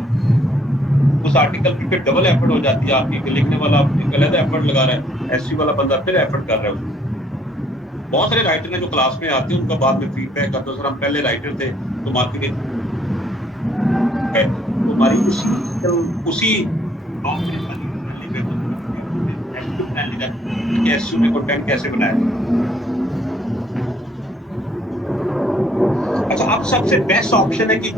उस आर्टिकल पे डबल एफर्ट हो जाती है आपकी, लिखने वाला अलग एफर्ट लगा रहा है, एसईओ वाला बंदा फिर एफर्ट कर रहा है। बहुत सारे राइटर हैं जो क्लास में आते हैं, उनका बाद में फीडबैक आता है, सर हम पहले राइटर थे तो मार्केटिंग तो हमारी उसी एसईओ में कंटेंट कैसे बनाया। अच्छा, अब सबसे बेस्ट ऑप्शन है कि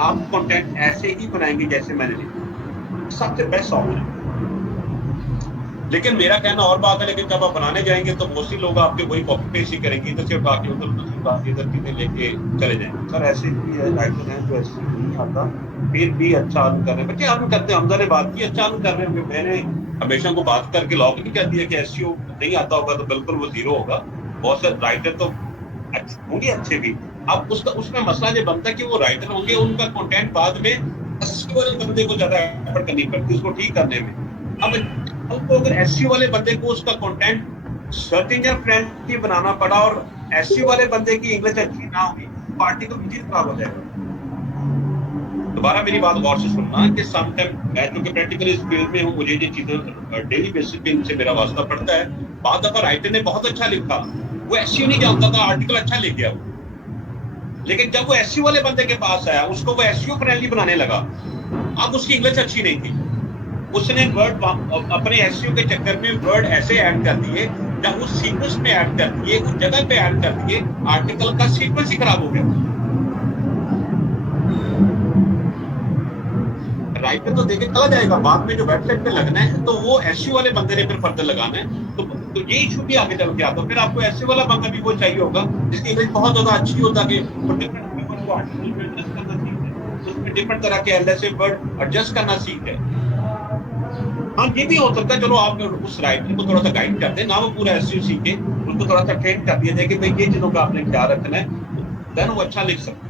आप कंटेंट ऐसे ही बनाएंगे जैसे मैंने लिखा, सबसे बेस्ट ऑप्शन। लेकिन मेरा कहना और बात है, लेकिन जब आप बनाने जाएंगे तो मोस्टली लोग आपके वही कॉपी पेस्ट ही करेंगे, इधर से उठा के उधर इधर चीजें लेके चले जाएंगे। सर ऐसे भी है राइटर हैं जो ऐसे नहीं आता फिर भी अच्छा अर्न कर रहे हैं, बच्चे अर्न करते हैं। हमजा ने बात की अच्छा अर्न कर रहे हैं, मैंने हमेशा को बात करके लॉक नहीं कर दिया कि एसईओ नहीं आता होगा तो बिल्कुल वो जीरो होगा। बहुत से राइटर तो होंगे अच्छे भी। अब उसमें मसला ये बनता है कि वो राइटर होंगे, उनका कंटेंट बाद में एसईओ वाले बंदे को ज्यादा एफर्ट करनी पड़ती है उसको ठीक करने में। अब हमको अगर एसईओ वाले बंदे को उसका कंटेंट सर्च इंजन फ्रेंडली बनाना पड़ा और एसईओ वाले बंदे की इंग्लिश अच्छी ना हुई तो आर्टिकल मुझे खराब हो जाएगा। दोबारा मेरी बात गौर से सुनना कि सम टाइम मैं क्योंकि प्रैक्टिकली इस फील्ड में हूँ, मुझे ये चीजें डेली बेसिस पे इनसे मेरा वास्ता पड़ता है। बाद दफा राइटर ने बहुत अच्छा लिखा, वो एसईओ नहीं जानता था, आर्टिकल अच्छा लिख गया वो, लेकिन जब वो एसईओ वाले बंदे के पास आया उसको वो एसईओ फ्रेंडली बनाने लगा, अब उसकी इंग्लिश अच्छी नहीं थी, उसने वर्ड अपने एसईओ के चक्कर में वर्ड ऐसे ऐड कर दिए, जब उस सीक्वेंस में ऐड कर दिए, उस जगह पे ऐड कर दिए, आर्टिकल का सीक्वेंस ही खराब हो गया। राइटर तो देखे चला जाएगा, बाद में जो वेबसाइट पे लगना है तो वो एसईओ वाले बंदे ने फिर फर्दर लगाना है, तो ये इशू भी आगे चल के आता, फिर आपको एसईओ वाला बंदा भी वो चाहिए होगा जिसकी इंग्लिश बहुत ज्यादा अच्छी हो, ताकि वो डिफरेंट व्यूअर को आर्टिकल में एडजस्ट करना सीखे, उसमें डिफरेंट तरह के एलएसए वर्ड एडजस्ट करना सीखे। हाँ ये भी हो सकता है, चलो आप उस राइटर को थोड़ा सा गाइड कर दें ना, वो पूरा एसईओ सीखे, उसको थोड़ा सा ट्रेन कर दिया जाए कि भाई ये चीजों का आपने ख्याल रखना है, देन वो अच्छा लिख सकता है।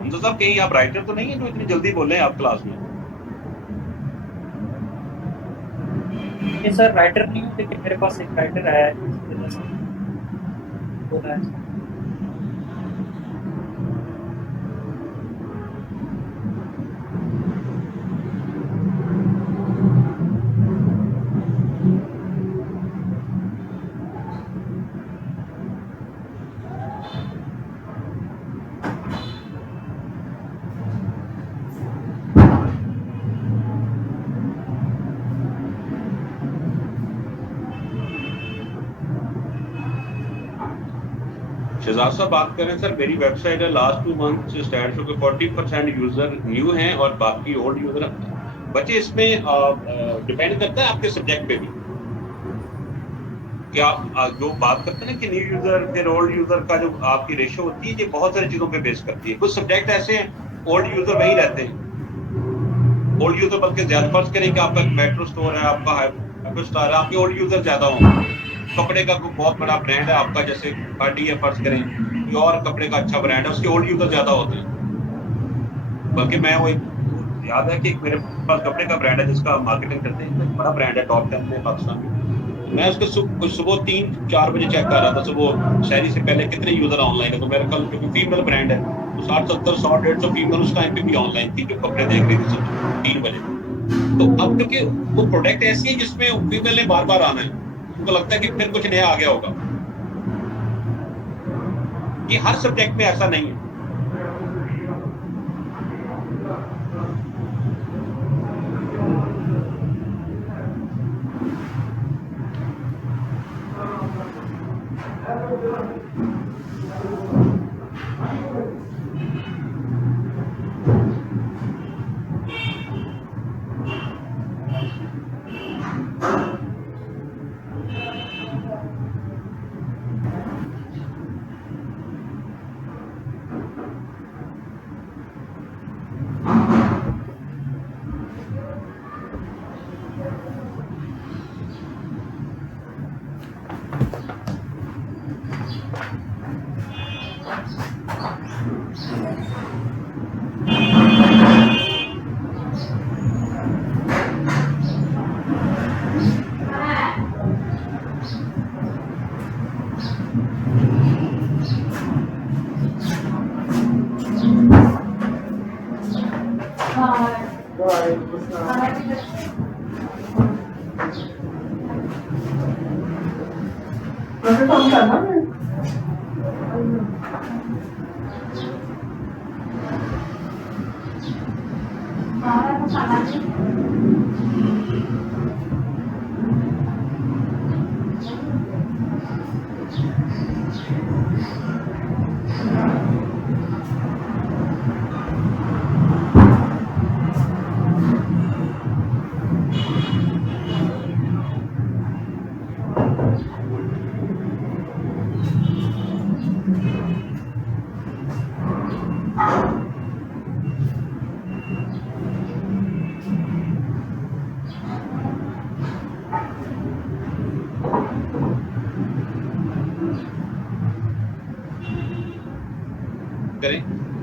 हमजा साहब कहीं आप राइटर तो नहीं है जो इतनी जल्दी बोल रहे हैं आप क्लास में? ये सर राइटर नहीं हूँ, लेकिन मेरे पास एक राइटर है बोला है। शहजाद साहब बात करें सर, मेरी वेबसाइट है लास्ट 2 मंथ से स्टैट शो के 40% यूजर न्यू हैं और बाकी ओल्ड यूजर बचे। इसमें डिपेंड करता है आपके सब्जेक्ट पे भी, कि आप जो बात करते हैं ना कि न्यू यूजर फिर ओल्ड यूजर का जो आपकी रेशो होती है, ये बहुत सारी चीजों पे बेस करती है। कुछ सब्जेक्ट ऐसे हैं ओल्ड यूजर वही रहते हैं, ओल्ड यूजर बल्कि ज्यादा, फर्ज करें कि आपका मेट्रो स्टोर है, आपका हाइपर स्टार है, आपके ओल्ड यूजर ज्यादा होंगे। कपड़े का कोई बहुत बड़ा ब्रांड है आपका, जैसे पार्टी है फर्ज करें, कोई और कपड़े का अच्छा ब्रांड है, उसके ओल्ड यूजर ज्यादा होते हैं। बल्कि मैं वो याद है कि मेरे पास कपड़े का ब्रांड है जिसका मार्केटिंग करते हैं, बड़ा ब्रांड है, टॉप 10 में पाकिस्तान में। मैं उसके सुबह 3-4 बजे चेक कर रहा था, सुबह शहरी से पहले कितने यूजर ऑनलाइन है, तो मेरा कल क्योंकि फीमेल ब्रांड है तो 60-70-100-150 फीमेल उस टाइम पे भी ऑनलाइन थी जो कपड़े देख रही थी सुबह 3 बजे। तो अब क्योंकि वो प्रोडक्ट ऐसी है जिसमें फीमेल ने बार बार आना है, उनको लगता है कि फिर कुछ नया आ गया होगा। ये हर सब्जेक्ट में ऐसा नहीं है।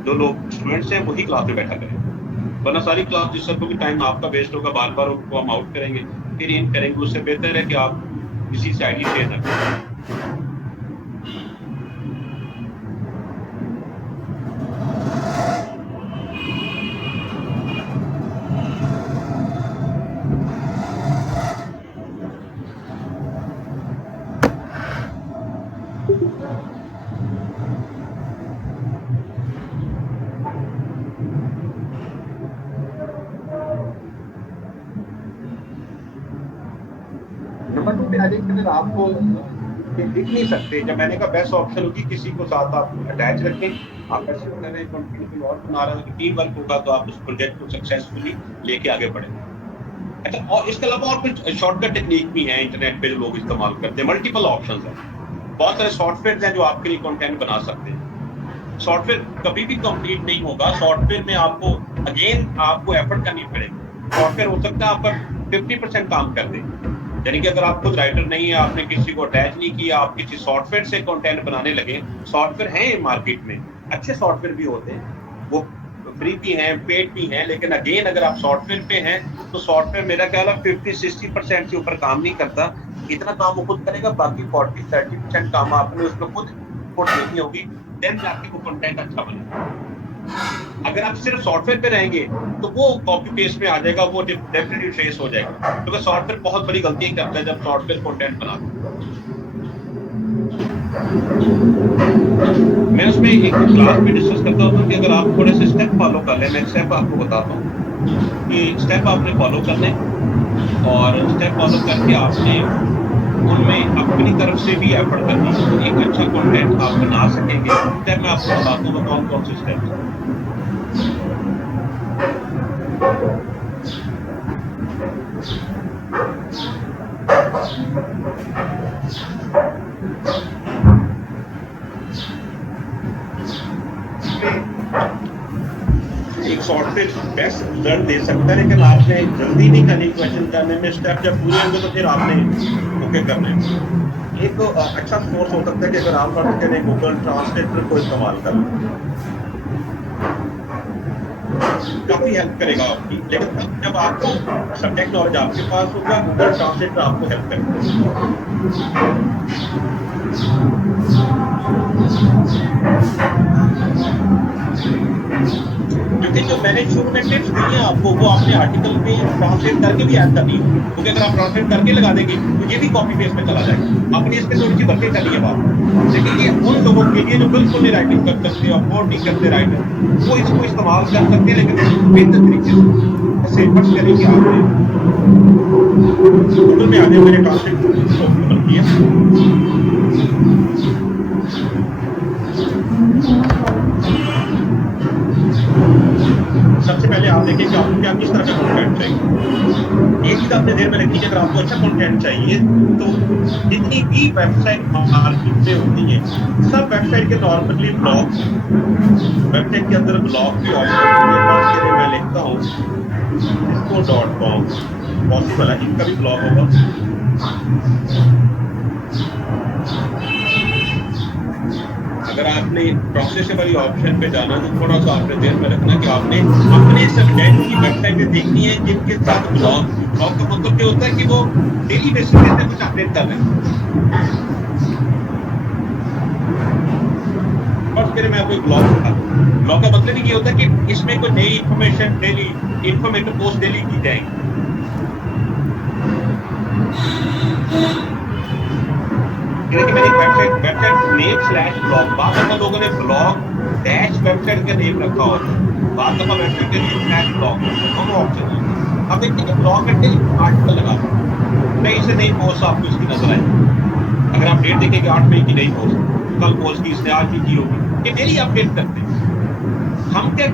जो लोग स्टूडेंट्स हैं वही क्लास में बैठा करें, वरना सारी क्लास डिस्टर्ब होगी, टाइम आपका वेस्ट होगा, बार बार उनको हम आउट करेंगे फिर इन करेंगे, उससे बेहतर है कि आप किसी से आईडी शेयर ना करें। नंबर 2 पे आ जाइए, अगर आपको लिख नहीं सकते, जब मैंने कहा बेस्ट ऑप्शन होगी किसी को साथ आप अटैच रखें, आप ऐसे बना रहे हैं और बना रहे हैं, टीम वर्क होगा तो आप उस प्रोजेक्ट को सक्सेसफुली लेके आगे बढ़ेंगे। अच्छा, और इसके अलावा और कुछ शॉर्टकट टेक्निक भी है इंटरनेट पे जो लोग इस्तेमाल करते हैं, मल्टीपल ऑप्शंस हैं, बहुत सारे सॉफ्टवेयर हैं जो आपके लिए कंटेंट बना सकते हैं। सॉफ्टवेयर कभी भी कंप्लीट नहीं होगा, सॉफ्टवेयर में आपको अगेन आपको एफर्ट करनी पड़ेगी। सॉफ्टवेयर हो सकता है आपका 50% काम कर दे, यानी कि अगर आप खुद राइटर नहीं है, आपने किसी को अटैच नहीं किया, आप किसी सॉफ्टवेयर से कंटेंट बनाने लगे, सॉफ्टवेयर हैं मार्केट में, अच्छे सॉफ्टवेयर भी होते हैं, वो फ्री भी हैं, पेड भी हैं, लेकिन अगेन अगर आप सॉफ्टवेयर पे हैं तो सॉफ्टवेयर मेरा ख्याल है 50-60% से ऊपर काम नहीं करता, इतना काम वो खुद करेगा, बाकी 40-30% काम आपने उसमें खुद इनपुट देनी होगी, देन जाके वो कंटेंट अच्छा बनेगा। अगर आप सिर्फ सॉफ्टवेयर पे रहेंगे तो वो कॉपी पेस्ट में आ जाएगा, वो डेफिनेटली ट्रेस हो जाएगा, क्योंकि सॉफ्टवेयर बहुत बड़ी गलती करता है जब सॉफ्टवेयर कंटेंट बनाता है। मैं उसमें एक क्लास में डिस्कस करता हूँ कि अगर आप थोड़े से स्टेप फॉलो कर लें, मैं स्टेप आपको बताता हूँ कि स्टेप आपने फॉलो करने, और स्टेप फॉलो करके आपने उनमें अपनी तरफ से भी एफर्ट करनी है, तो एक अच्छा कंटेंट आप बना सकेंगे। स्टेप मैं आपको बताता हूँ कौन कौन से स्टेप हैं। एक सॉफ्टवेयर बेस्ट रिजल्ट दे सकता है, लेकिन आपने जल्दी नहीं करनी क्वेश्चन करने में, स्टेप जब पूरे होंगे तो फिर आपने ओके करने में। एक अच्छा सोर्स हो सकता है कि अगर आप पढ़ के गूगल ट्रांसलेटर को इस्तेमाल करें, काफी हेल्प करेगा आपकी, लेकिन जब आपको सब्जेक्ट नॉलेज आपके पास होगा, गूगल ट्रांसलेटर आपको हेल्प करेगा। क्योंकि जो मैंने शुरू में टिप्स दी हैं आपको, वो आपने आर्टिकल में ट्रांसलेट करके भी ऐड करनी है, क्योंकि अगर आप ट्रांसलेट करके लगा देंगे तो ये भी कॉपी पेस्ट में चला जाएगा। आपने इस पे थोड़ी सी वर्किंग करनी है बात, लेकिन ये उन लोगों के लिए जो बिल्कुल नहीं राइटिंग कर सकते, अफोर्ड नहीं करते राइटर, वो इसको इस्तेमाल कर सकते हैं, लेकिन बेहतर तरीके से। ऐसे एफर्ट्स करेंगे आपने गूगल में आने मैंने ट्रांसलेट ओपन किया, सबसे पहले आप देखिए कि आपको क्या किस तरह का कंटेंट चाहिए। एक चीज आपने देर में रखी है, अगर आपको अच्छा कंटेंट चाहिए तो जितनी भी वेबसाइट मार्केट में होती है, सब वेबसाइट के नॉर्मली ब्लॉग, वेबसाइट के अंदर ब्लॉग भी ऑप्शन होती है। मैं लिखता हूँ इसको.com, पॉसिबल है इनका भी ब्लॉग होगा। अगर आपने प्रोसेस वाली ऑप्शन पे जाना तो थोड़ा सा आपने ध्यान में रखना कि आपने अपने सब्जेक्ट की वेबसाइटें देखनी है जिनके साथ ब्लॉग का मतलब क्या होता है कि वो डेली बेसिस पे कुछ अपडेट कर रहे हैं। और फिर मैं आपको एक ब्लॉग बताता हूँ। ब्लॉग का मतलब ये होता है कि इसमें कोई नई information, daily informative post daily की जाएगी। देखिए मैंने वेबसाइट नेम स्लैश ब्लॉग, बाद में लोगों ने ब्लॉग डैश वेबसाइट का नेम रखा होता है, बाद में वेबसाइट का नेम स्लैश ब्लॉग, दोनों ऑप्शन है। अब देखिए ब्लॉग में आर्टिकल लगा नई से नई पोस्ट आपको इसकी नजर आएगी। अगर आप डेट देखेंगे 8 मई की नई पोस्ट, कल पोस्ट की, इसने आज की होगी, ये डेली अपडेट करते हैं। हम क्या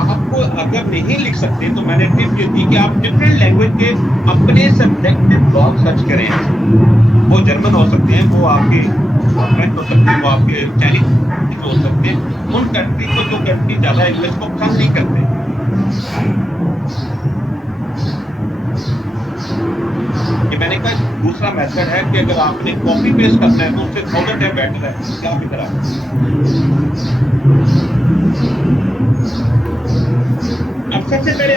आपको अगर नहीं लिख सकते तो मैंने टिप ये दी कि आप डिफरेंट लैंग्वेज के अपने सब्जेक्ट में ब्लॉग सर्च करें। वो जर्मन हो सकते हैं, वो आपके फ्रेंच हो सकते हैं, वो आपके चाइनीज हो सकते हैं, उन कंट्री को जो कंट्री ज्यादा इंग्लिश को पसंद नहीं करते। ये मैंने कहा दूसरा मेथड है कि अगर आपने कॉपी पेस्ट करना है तो उससे 1000 टाइम बेटर है। क्या फिक्र है?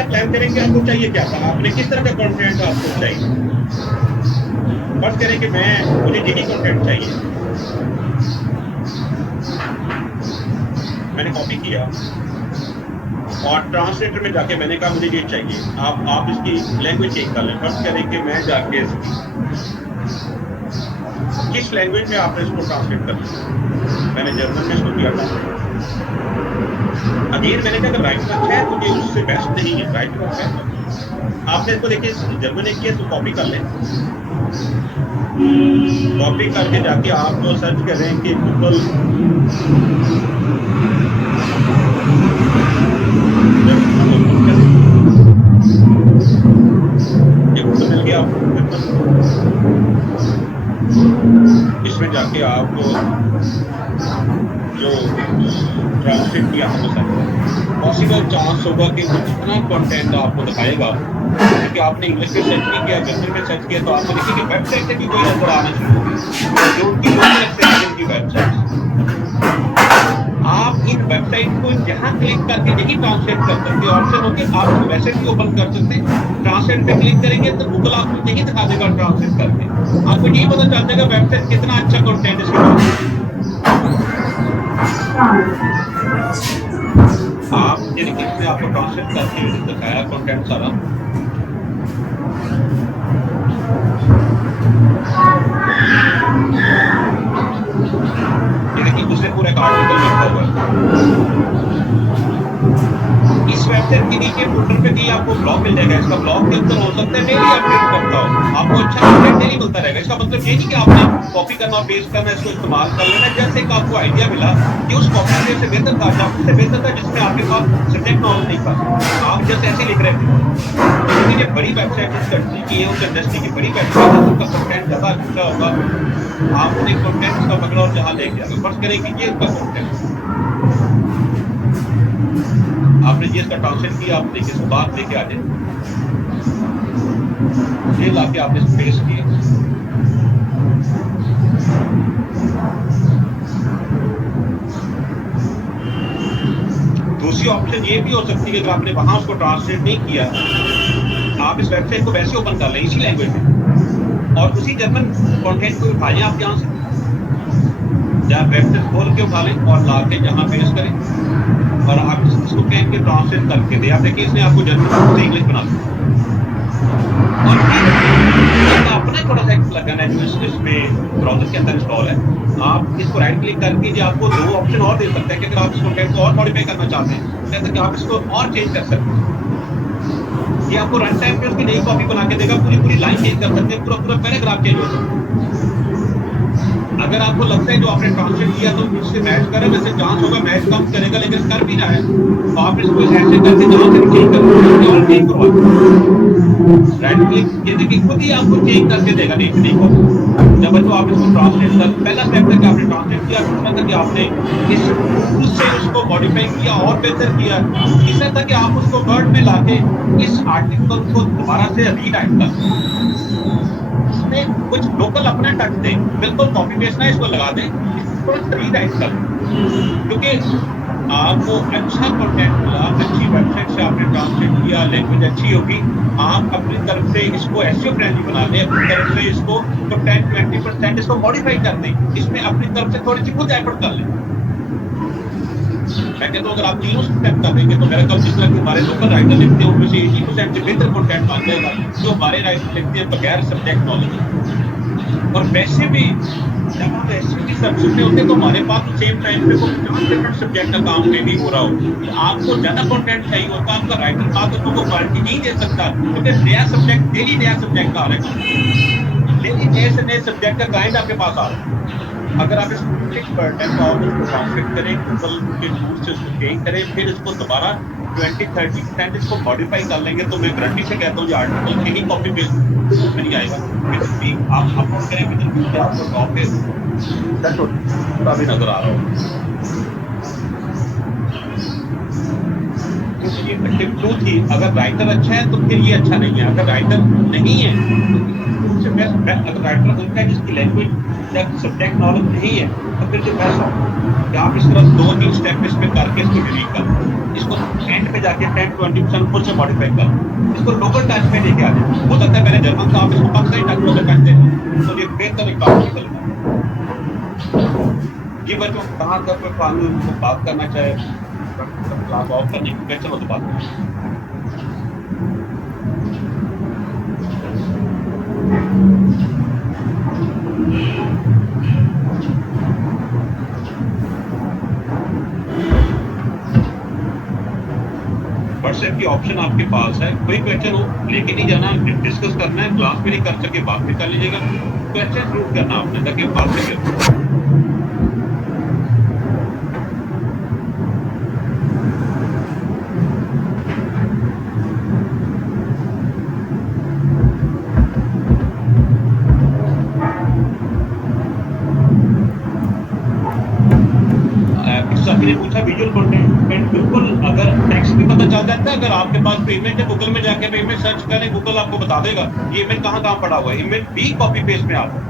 आप प्लान करेंगे आपको चाहिए क्या था, आपने किस तरह का कंटेंट आपको चाहिए। फर्ज करें कि मुझे यही कंटेंट चाहिए, मैंने कॉपी किया और ट्रांसलेटर में जाके मैंने कहा मुझे ये चाहिए, आप इसकी लैंग्वेज चेंज कर लें। फर्ज करें कि मैं जाके किस लैंग्वेज में आपने इसको ट्रांसलेट कर लिया, मैंने जर्मन में इसको किया था। अगेन मैंने कहा राइटर अच्छा है तो ये उससे बेस्ट नहीं है, राइटर अच्छा है। आपने इसको देखिए जर्मन में किया तो कॉपी कर लें, कॉपी करके जाके आप जो सर्च कर रहे हैं कि गूगल मिल गया आपको, इसमें जाके आप जो ट्रांसलेट किया हमने सर पॉसिबल चांस होगा कि जितना कंटेंट आपको दिखाएगा, क्योंकि आपने इंग्लिश में सर्च नहीं किया, जर्मन में सर्च किया, तो आपको देखिए कि वेबसाइट से भी कोई नजर आना शुरू होगी जो उनकी लोकल की वेबसाइट। आप इन वेबसाइट को जहां क्लिक करके यही ट्रांसलेट कर सकते, ऑप्शन होगी आप वैसे भी ओपन कर सकते, ट्रांसलेट पे क्लिक करेंगे तो गूगल आपको यही दिखा देगा ट्रांसलेट करके, आपको यही पता चल जाएगा वेबसाइट कितना अच्छा कंटेंट इसके पास। आप ये देखिए इसमें आपको ट्रांसलेट करके दिखाया कंटेंट सारा, ये देखिए दूसरे पूरे आर्टिकल लिखा हुआ है। इस वेबसाइट के नीचे फुटर पे भी आपको ब्लॉग मिल जाएगा, इसका ब्लॉग के अंदर हो सकता है डेली अपडेट करता हो, आपको अच्छा कंटेंट डेली मिलता रहेगा। इसका मतलब ये नहीं कि आपने कॉपी करना और पेस्ट करना, इसको इस्तेमाल कर लेना, जैसे एक आपको आइडिया मिला कि उस कॉपी से बेहतर था, उससे बेहतर था जिसमें आपके पास सब्जेक्ट नॉलेज नहीं था, आप जैसे ऐसे लिख रहे थे। लेकिन ये बड़ी वेबसाइट इस कंट्री की है, उस इंडस्ट्री की बड़ी वेबसाइट है, उसका कंटेंट ज़्यादा अच्छा होगा, आपने कंटेंट का पकड़ और जहाँ लेके आगे फर्ज करें कि ये उसका कंटेंट आपने ये इसका ट्रांसलेट किया, आप देखिए इसको बात लेके आ जाए, ये लाके आपने इसको पेस्ट किया, दूसरी ऑप्शन ये भी हो सकती है कि अगर आपने वहां उसको ट्रांसलेट नहीं किया, आप इस वेबसाइट को वैसे ओपन कर लें इसी लैंग्वेज में और उसी जर्मन कंटेंट को उठाएं आप यहाँ से, जहाँ वेबसाइट खोल के उठा लें और ला के जहाँ पेस्ट करें और आप इसको कहें कि ट्रांसलेट करके दे। आप देखिए इसने आपको जर्मन से इंग्लिश बना दिया और अपना थोड़ा सा लगन है जो इसमें ब्राउजर के अंदर इंस्टॉल है, आप इसको राइट क्लिक करके जो आपको दो ऑप्शन और दे सकते हैं कि अगर आप इस कंटेंट को और मॉडिफाई करना चाहते हैं जैसे कि आप इसको और चेंज कर सकते हैं, ये आपको रन टाइम पे उसकी नई कॉपी बना के देगा, पूरी लाइन चेंज कर सकते हैं, पूरा पैराग्राफ चेंज हो सकता है। अगर आपको लगता है जो आपने ट्रांसलेट किया तो उससे मैच करे, वैसे चांस होगा मैच कम करेगा, लेकिन कर भी रहा है तो आप इसको ऐसे करके जहाँ से चेंज करो और चेंज करवा राइट क्लिक, ये देखिए खुद ही आपको चेंज करके देगा नहीं को। जब तो आप इसको ट्रांसलेट कर, पहला स्टेप था कि आपने ट्रांसलेट किया, दूसरा था कि आपने इस टूल से उसको मॉडिफाई किया और बेहतर किया, तीसरा था कि आप उसको वर्ड में लाके इस आर्टिकल को दोबारा से रीराइट कर कुछ लोकल अपना टच दें, बिल्कुल कॉपी पेस्ट ना इसको लगा दें, इसको रीराइट कर, क्योंकि आपको अच्छा कंटेंट मिला, अच्छी वेबसाइट से आपने ट्रांसलेट किया, लैंग्वेज अच्छी होगी, आप अपनी तरफ से इसको एसईओ फ्रेंडली बना लें, अपनी तरफ से इसको तो 10-20% इसको मॉडिफाई कर दें, इसमें अपनी तरफ से थोड़ी सी खुद एफर्ट कर लें। मैं कहता हूँ अगर आप तीनों स्टेप कर देंगे तो मेरा कल जिस तरह के हमारे लोकल राइटर लिखते हैं उनमें से 80% से बेहतर कंटेंट बन जाएगा जो हमारे राइटर लिखते हैं बगैर सब्जेक्ट नॉलेज। और वैसे भी जब हम एसईओ की सर्विस में होते हैं तो हमारे पास सेम टाइम पे कोई 50 डिफरेंट सब्जेक्ट का काम में भी हो रहा हो, आपको ज्यादा कंटेंट चाहिए होता है, आपका राइटर बात को क्वालिटी नहीं दे सकता क्योंकि नया सब्जेक्ट डेली नया सब्जेक्ट आ रहा है, डेली नए से नए सब्जेक्ट का क्लाइंट आपके पास आ रहा है। अगर आप इसको ट्रांसलेट करें, गूगल के टूल से उसको चेंज करें, फिर इसको दोबारा 20-30% इसको मॉडिफाई कर लेंगे तो मैं गारंटी से कहता हूँ ये आर्टिकल कहीं कॉपी पेस्ट में नहीं आएगा, आप अपलोड करें विद आपको टॉप पे पूरा भी नजर आ रहा हो। क्योंकि ये टिप 2 थी, अगर राइटर अच्छा है तो फिर ये अच्छा नहीं है, अगर राइटर नहीं है तो उससे बेस्ट अगर राइटर होता है जिसकी लैंग्वेज या सब्जेक्ट नॉलेज नहीं है तो फिर जो बेस्ट कि आप इस तरह 2-3 स्टेप इसमें करके इसको डिलीट कर दो, इसको एंड पे जाके 10-20% खुद से मॉडिफाई कर लो, इसको लोकल टच में लेके आ जाए। हो सकता है पहले जर्मन था, आप इसको पाकिस्तानी टच में टच दे दो, तो ये बेहतर एक काम निकलेगा। जी बच्चों, कहाँ तक कोई कानून को बात करना चाहे, क्लास ऑफ करने की क्वेश्चन हो तो बात करें। व्हाट्सएप की ऑप्शन आपके पास है, कोई क्वेश्चन हो लेके नहीं जाना, डिस्कस करना है, क्लास में नहीं कर सके बाद में कर लीजिएगा, क्वेश्चन जरूर करना आपने ताकि बात करिए। सभी ने पूछा विजुअल कंटेंट, बिल्कुल, अगर टेक्स्ट भी पता चल जाता है, अगर आपके पास कोई इमेज है, गूगल में जाके भी इमेज सर्च करें, गूगल आपको बता देगा ये इमेज कहाँ पड़ा हुआ है, इमेज भी कॉपी पेस्ट में आता है।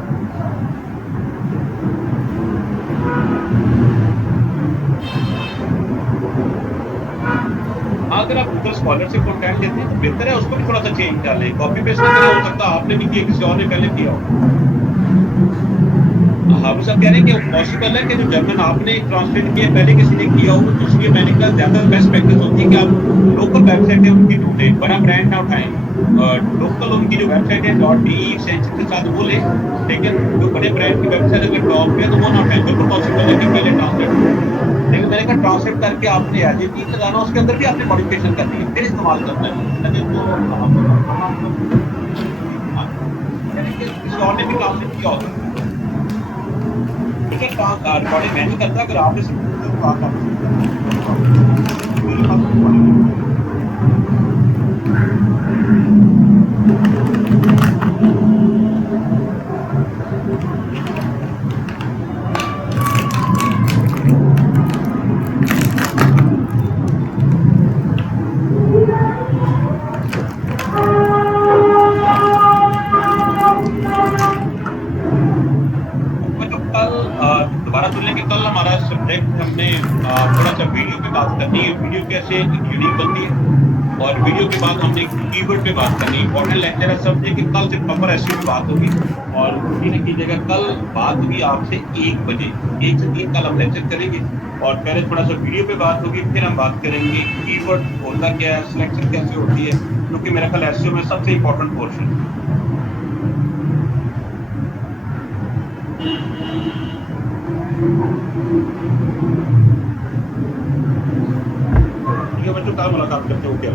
अगर आप गूगल स्कॉलर से कंटेंट लेते हैं तो बेहतर है उसको भी थोड़ा सा चेंज कर लें, कॉपी पेस्ट ना करें, हो सकता है आपने भी किया, किसी और ने पहले किया हो। हम सब कह रहे हैं कि पॉसिबल है कि जो जर्मन आपने ट्रांसलेट किया पहले किसी ने किया हो, तो इसलिए मैंने कहा ज्यादा बेस्ट प्रैक्टिस होती है कि आप लोकल वेबसाइट है उनकी ढूंढें, बड़ा ब्रांड ना उठाएं, लोकल उनकी जो वेबसाइट है .de एक्सटेंशन के साथ वो लें, लेकिन जो बड़े ब्रांड की वेबसाइट अगर टॉप पे है तो वो ना उठाएं, बिल्कुल पॉसिबल है कि पहले ट्रांसलेट करें। लेकिन मैंने कहा ट्रांसलेट करके आपने एज इट इज लगाना, उसके अंदर भी आपने मॉडिफिकेशन करनी है, फिर इस्तेमाल करना है, किसी और ने भी ट्रांसलेट किया होगा, ठीक है, रिकॉर्डिंग मैं नहीं करता, अगर आपने दोबारा सुन लें कि कल हमारा सब्जेक्ट हमने थोड़ा सा वीडियो पे बात करनी है, वीडियो कैसे यूनिक बनती है, और वीडियो के बाद हमने कीवर्ड पे बात करनी है। इंपॉर्टेंट लेक्चर है समझे कि कल सिर्फ प्रॉपर एसईओ पे बात होगी, और ये कीजिएगा कल बात होगी आपसे 1 बजे, 1 से 3 कल हम लेक्चर करेंगे, और पहले थोड़ा सा वीडियो पे बात होगी, फिर हम बात करेंगे कीवर्ड होता क्या है, सिलेक्शन कैसे होती है, क्योंकि मेरा ख्याल एसईओ में सबसे इंपॉर्टेंट पोर्शन है। ठीक है बच्चों, कल मुलाकात करते हो, क्या